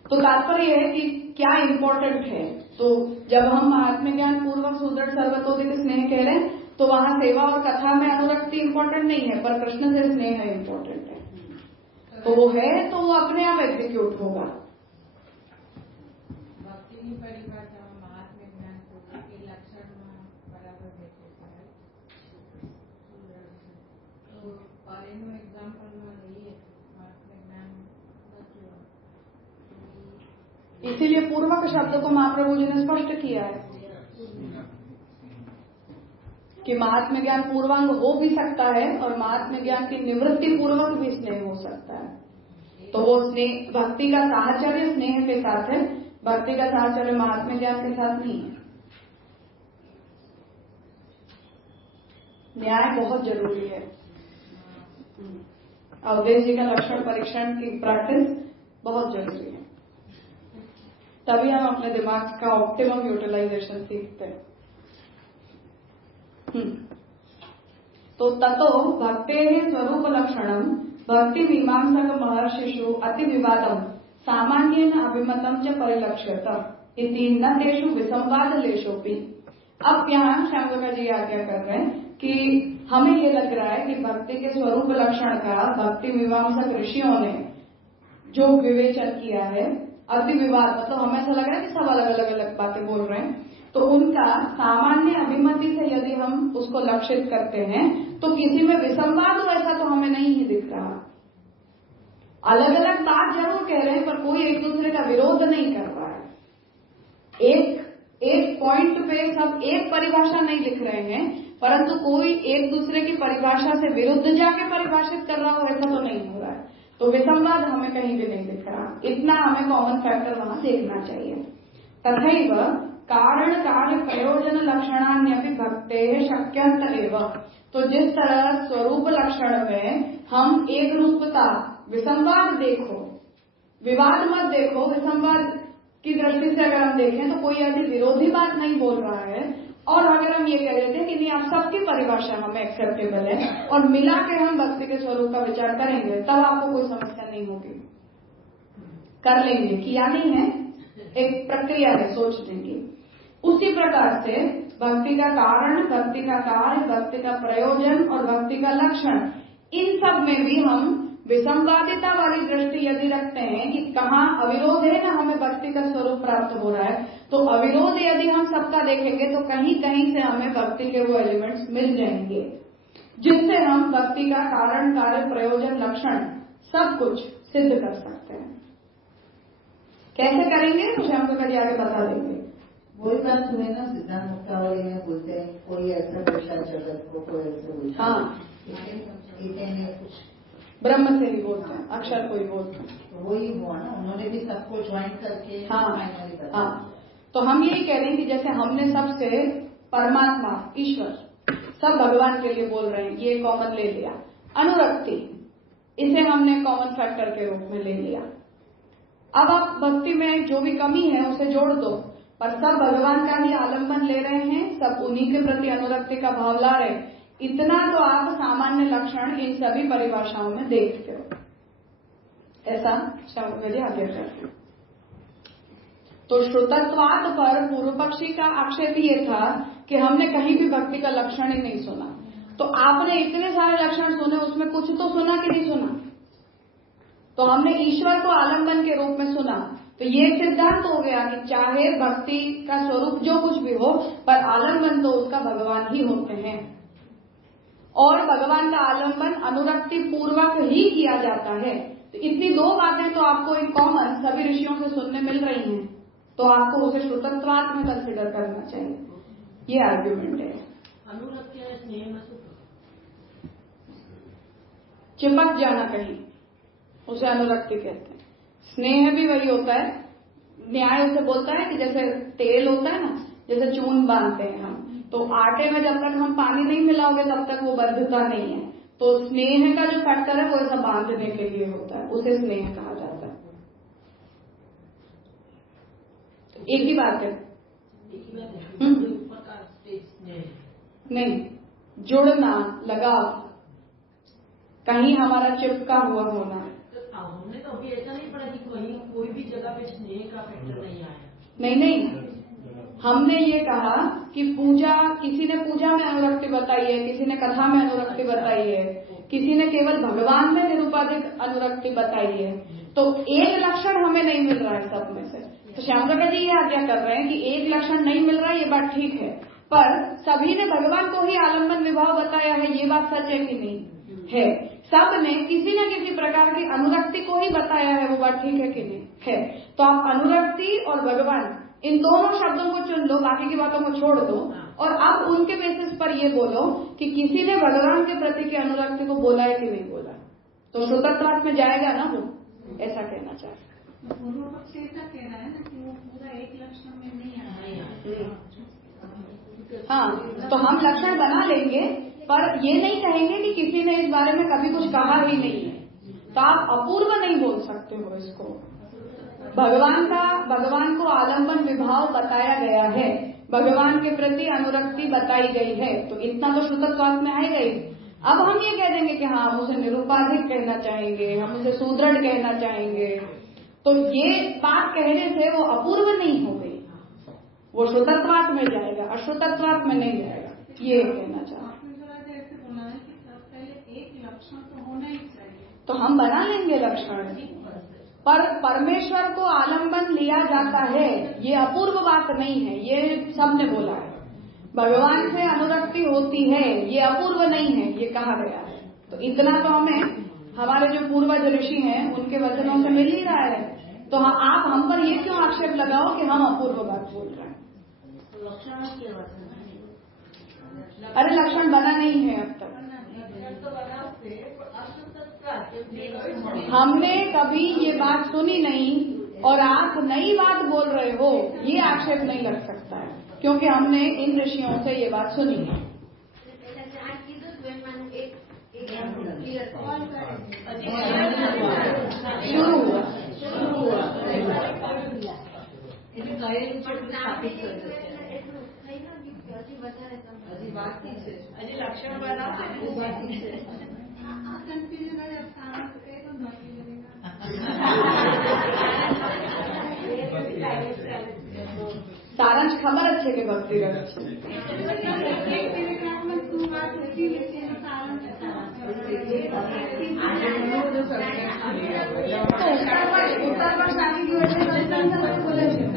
तो तात्पर्य है कि क्या इम्पोर्टेंट है। तो जब हम महात्म्य ज्ञान पूर्वक सुदृढ़ सर्वतोदित स्नेह कह रहे हैं तो वहां सेवा और कथा में अनुरक्ति इम्पोर्टेंट नहीं है, पर कृष्ण से स्नेह इम्पोर्टेंट है। तो वो है तो वो अपने आप एग्जीक्यूट होगा। ભક્તિની પરિભાષામાં મહાત્મ્ય જ્ઞાન પૂર્વક એ લક્ષણમાં બરાબર બેઠે છે, તો और એનું એક્ઝામ્પલમાં લઈએ મહાત્મ્ય જ્ઞાન નથી હોતું, इसीलिए पूर्वक शब्द को महाप्रभु जी ने स्पष्ट किया है कि महात्म्य ज्ञान पूर्वांग हो भी सकता है और महात्म्य ज्ञान की निवृत्ति पूर्वक भी स्नेह हो सकता है। तो वो स्नेह भक्ति का साहचर्य स्नेह के साथ है, भक्ति का साहचर्य महात्म्य ज्ञान के साथ नहीं है। न्याय बहुत जरूरी है। अवधेश जी का लक्षण परीक्षण की प्रैक्टिस बहुत जरूरी है, तभी हम अपने दिमाग का ऑप्टिमम यूटिलाइजेशन सीखते हैं। तो ततो भक्तेः स्वरूप लक्षणम भक्ति मीमांसक महर्षिषु अति विवादम सामान्येन अभिमतम च परिलक्ष्यत इति न तेषु विसंवाद लेशोपि। अब यहाँ श्यामका जी आज्ञा कर रहे हैं कि हमें ये लग रहा है कि भक्ति के स्वरूप लक्षण का भक्ति मीमांसक ऋषियों ने जो विवेचन किया है अति विवाद, मतलब हमें ऐसा लग रहा है कि सब अलग अलग बातें बोल रहे हैं, तो उनका सामान्य अभिमति से यदि हम उसको लक्षित करते हैं तो किसी में विसंवाद हो ऐसा तो हमें नहीं ही दिख रहा। अलग अलग बात जरूर कह रहे हैं पर कोई एक दूसरे का विरोध नहीं कर रहा है। एक पॉइंट पे सब एक परिभाषा नहीं लिख रहे हैं, परंतु कोई एक दूसरे की परिभाषा से विरुद्ध जाके परिभाषित कर रहा हो ऐसा तो नहीं हो रहा है। तो विसंवाद हमें कहीं भी नहीं दिख रहा, इतना हमें कॉमन फैक्टर वहां देखना चाहिए। तथैव कारण कार्य प्रयोजन लक्षणान्यपि भक्तेः शक्यंत एव। तो जिस तरह स्वरूप लक्षण में हम एक रूपता विसंवाद देखो, विवाद मत देखो, विसंवाद की दृष्टि से अगर हम देखें तो कोई ऐसी विरोधी बात नहीं बोल रहा है, और अगर हम ये कह देते हैं कि नहीं आप सबकी परिभाषा हमें एक्सेप्टेबल है और मिला के हम भक्ति के स्वरूप का विचार करेंगे तब आपको कोई समस्या नहीं होगी, कर लेंगे, किया नहीं है, एक प्रक्रिया है सोचने की। उसी प्रकार से भक्ति का कारण, भक्ति का कार्य, भक्ति का प्रयोजन और भक्ति का लक्षण, इन सब में भी हम विसंवादिता वाली दृष्टि यदि रखते हैं कि कहाँ अविरोध है ना हमें भक्ति का स्वरूप प्राप्त हो रहा है, तो अविरोध यदि हम सबका देखेंगे तो कहीं कहीं से हमें भक्ति के वो एलिमेंट्स मिल जाएंगे जिससे हम भक्ति का कारण, कार्य, प्रयोजन, लक्षण सब कुछ सिद्ध कर सकते हैं। कैसे करेंगे तो श्याम जी आगे बता देंगे। वही बात सुने ना, सिद्धांत मुक्तावली में बोलते हैं कोई ऐसा पूछा जगत को, कोई ऐसा पूछा, हाँ कुछ ब्रह्म से ही बोलते हैं, अक्षर को ही बोलते हैं, तो वही हुआ ना, उन्होंने भी सबको ज्वाइन करके फाइनली बताया। हाँ, तो हम यही कह रहे हैं कि जैसे हमने सबसे परमात्मा, ईश्वर, सब भगवान के लिए बोल रहे हैं, ये कॉमन ले लिया। अनुरक्ति, इसे हमने कॉमन फैक्टर के रूप में ले लिया। अब आप भक्ति में जो भी कमी है उसे जोड़ दो, पर सब भगवान का ही आलम्बन ले रहे हैं, सब उन्हीं के प्रति अनुरक्ति का भाव ला रहे हैं। इतना तो आप सामान्य लक्षण इन सभी परिभाषाओं में देखते हो, ऐसा शंकर जी आगे करते हैं। तो श्रुतत्वाद पर पूर्व पक्षी का आक्षेप ये था कि हमने कहीं भी भक्ति का लक्षण ही नहीं सुना। तो आपने इतने सारे लक्षण सुने, उसमें कुछ तो सुना कि नहीं सुना? तो हमने ईश्वर को आलम्बन के रूप में सुना, तो ये सिद्धांत हो गया कि चाहे भक्ति का स्वरूप जो कुछ भी हो, पर आलम्बन तो उसका भगवान ही होते हैं, और भगवान का आलम्बन अनुरक्ति पूर्वक ही किया जाता है। तो इतनी दो बातें तो आपको एक कॉमन सभी ऋषियों से सुनने मिल रही हैं, तो आपको उसे श्रुतत्वात् में कंसिडर करना चाहिए। ये आर्ग्यूमेंट है। अनुरक्ति स्नेह में चिपक जाना कहीं, उसे अनुरक्ति कहते हैं। स्नेह भी वही होता है, न्याय उसे बोलता है कि जैसे तेल होता है ना, जैसे चून बांधते हैं हम, तो आटे में जब तक हम पानी नहीं मिलाओगे तब तक वो बंधता नहीं है। तो स्नेह का जो फैक्टर है वो ऐसा बांधने के लिए होता है, उसे स्नेह कहा जाता है। एक ही बात है, नहीं, जुड़ना, लगाव, कहीं हमारा चिपका हुआ होना। हमने तो अभी ऐसा नहीं पढ़ा कि कहीं कोई भी जगह पे स्नेह का फैक्टर नहीं आया। नहीं, हमने ये कहा कि पूजा, किसी ने पूजा में अनुरक्ति बताई है, किसी ने कथा में अनुरक्ति बताई है, किसी ने केवल भगवान में निरुपाधिक अनुरक्ति बताई है। तो एक लक्षण हमें नहीं मिल रहा है सब में से। तो श्यामका जी ये आज्ञा कर रहे हैं कि एक लक्षण नहीं मिल रहा है, ये बात ठीक है, पर सभी ने भगवान को ही आलम्बन विभाव बताया है, ये बात सच है कि नहीं है? सब ने किसी न किसी प्रकार की अनुरक्ति को ही बताया है, वो बात ठीक है कि नहीं है? तो आप अनुरक्ति और भगवान इन दोनों शब्दों को चुन लो, बाकी की बातों को छोड़ दो, और अब उनके बेसिस पर ये बोलो कि किसी ने भगवान के प्रति की अनुरक्ति को बोला है कि नहीं बोला, तो श्रुतत्वात् में जाएगा ना वो, ऐसा कहना चाहते। पूर्व पक्ष ऐसा कह रहा है ना कि वो पूरा एक लक्षण में नहीं आया। हाँ, तो हम लक्षण बना लेंगे, पर ये नहीं कहेंगे कि किसी ने इस बारे में कभी कुछ कहा ही नहीं है, तो आप अपूर्व नहीं बोल सकते हो इसको। भगवान को आलम्बन विभाव बताया गया है, भगवान के प्रति अनुरक्ति बताई गई है, तो इतना तो श्रुतत्वात् में आएगा ही। अब हम ये कह देंगे कि हाँ हम उसे निरुपाधिक कहना चाहेंगे, हम उसे सुदृढ़ कहना चाहेंगे, तो ये बात कहने से वो अपूर्व नहीं हो गई, वो श्रुतत्वात् में जाएगा, अश्रुतत्वात् में नहीं जाएगा। ये कहना चाहते ऐसे बोला है कि सब पहले एक लक्षण तो होना ही चाहिए, तो हम बना लेंगे लक्षण, पर परमेश्वर को आलम्बन लिया जाता है, ये अपूर्व बात नहीं है, ये सबने बोला है। भगवान से अनुरक्ति होती है, ये अपूर्व नहीं है, ये कहा गया है। तो इतना तो हमें हमारे जो पूर्वज ऋषि हैं उनके वचनों से मिल ही रहा है, तो आप हम पर ये क्यों आक्षेप लगाओ कि हम अपूर्व बात बोल रहे हैं। अरे लक्षण बना नहीं है अब तक, हमने कभी ये बात सुनी नहीं और आप नई बात बोल रहे हो, ये आक्षेप नहीं लग सकता है, क्योंकि हमने इन ऋषियों से ये बात सुनी है। शुरू हुआ लक्षण बनाते સારાંશ ખબર જ છે કે ભક્તિ રસ છે। ઉત્તર પર સારી ગયું એટલે બોલે છે।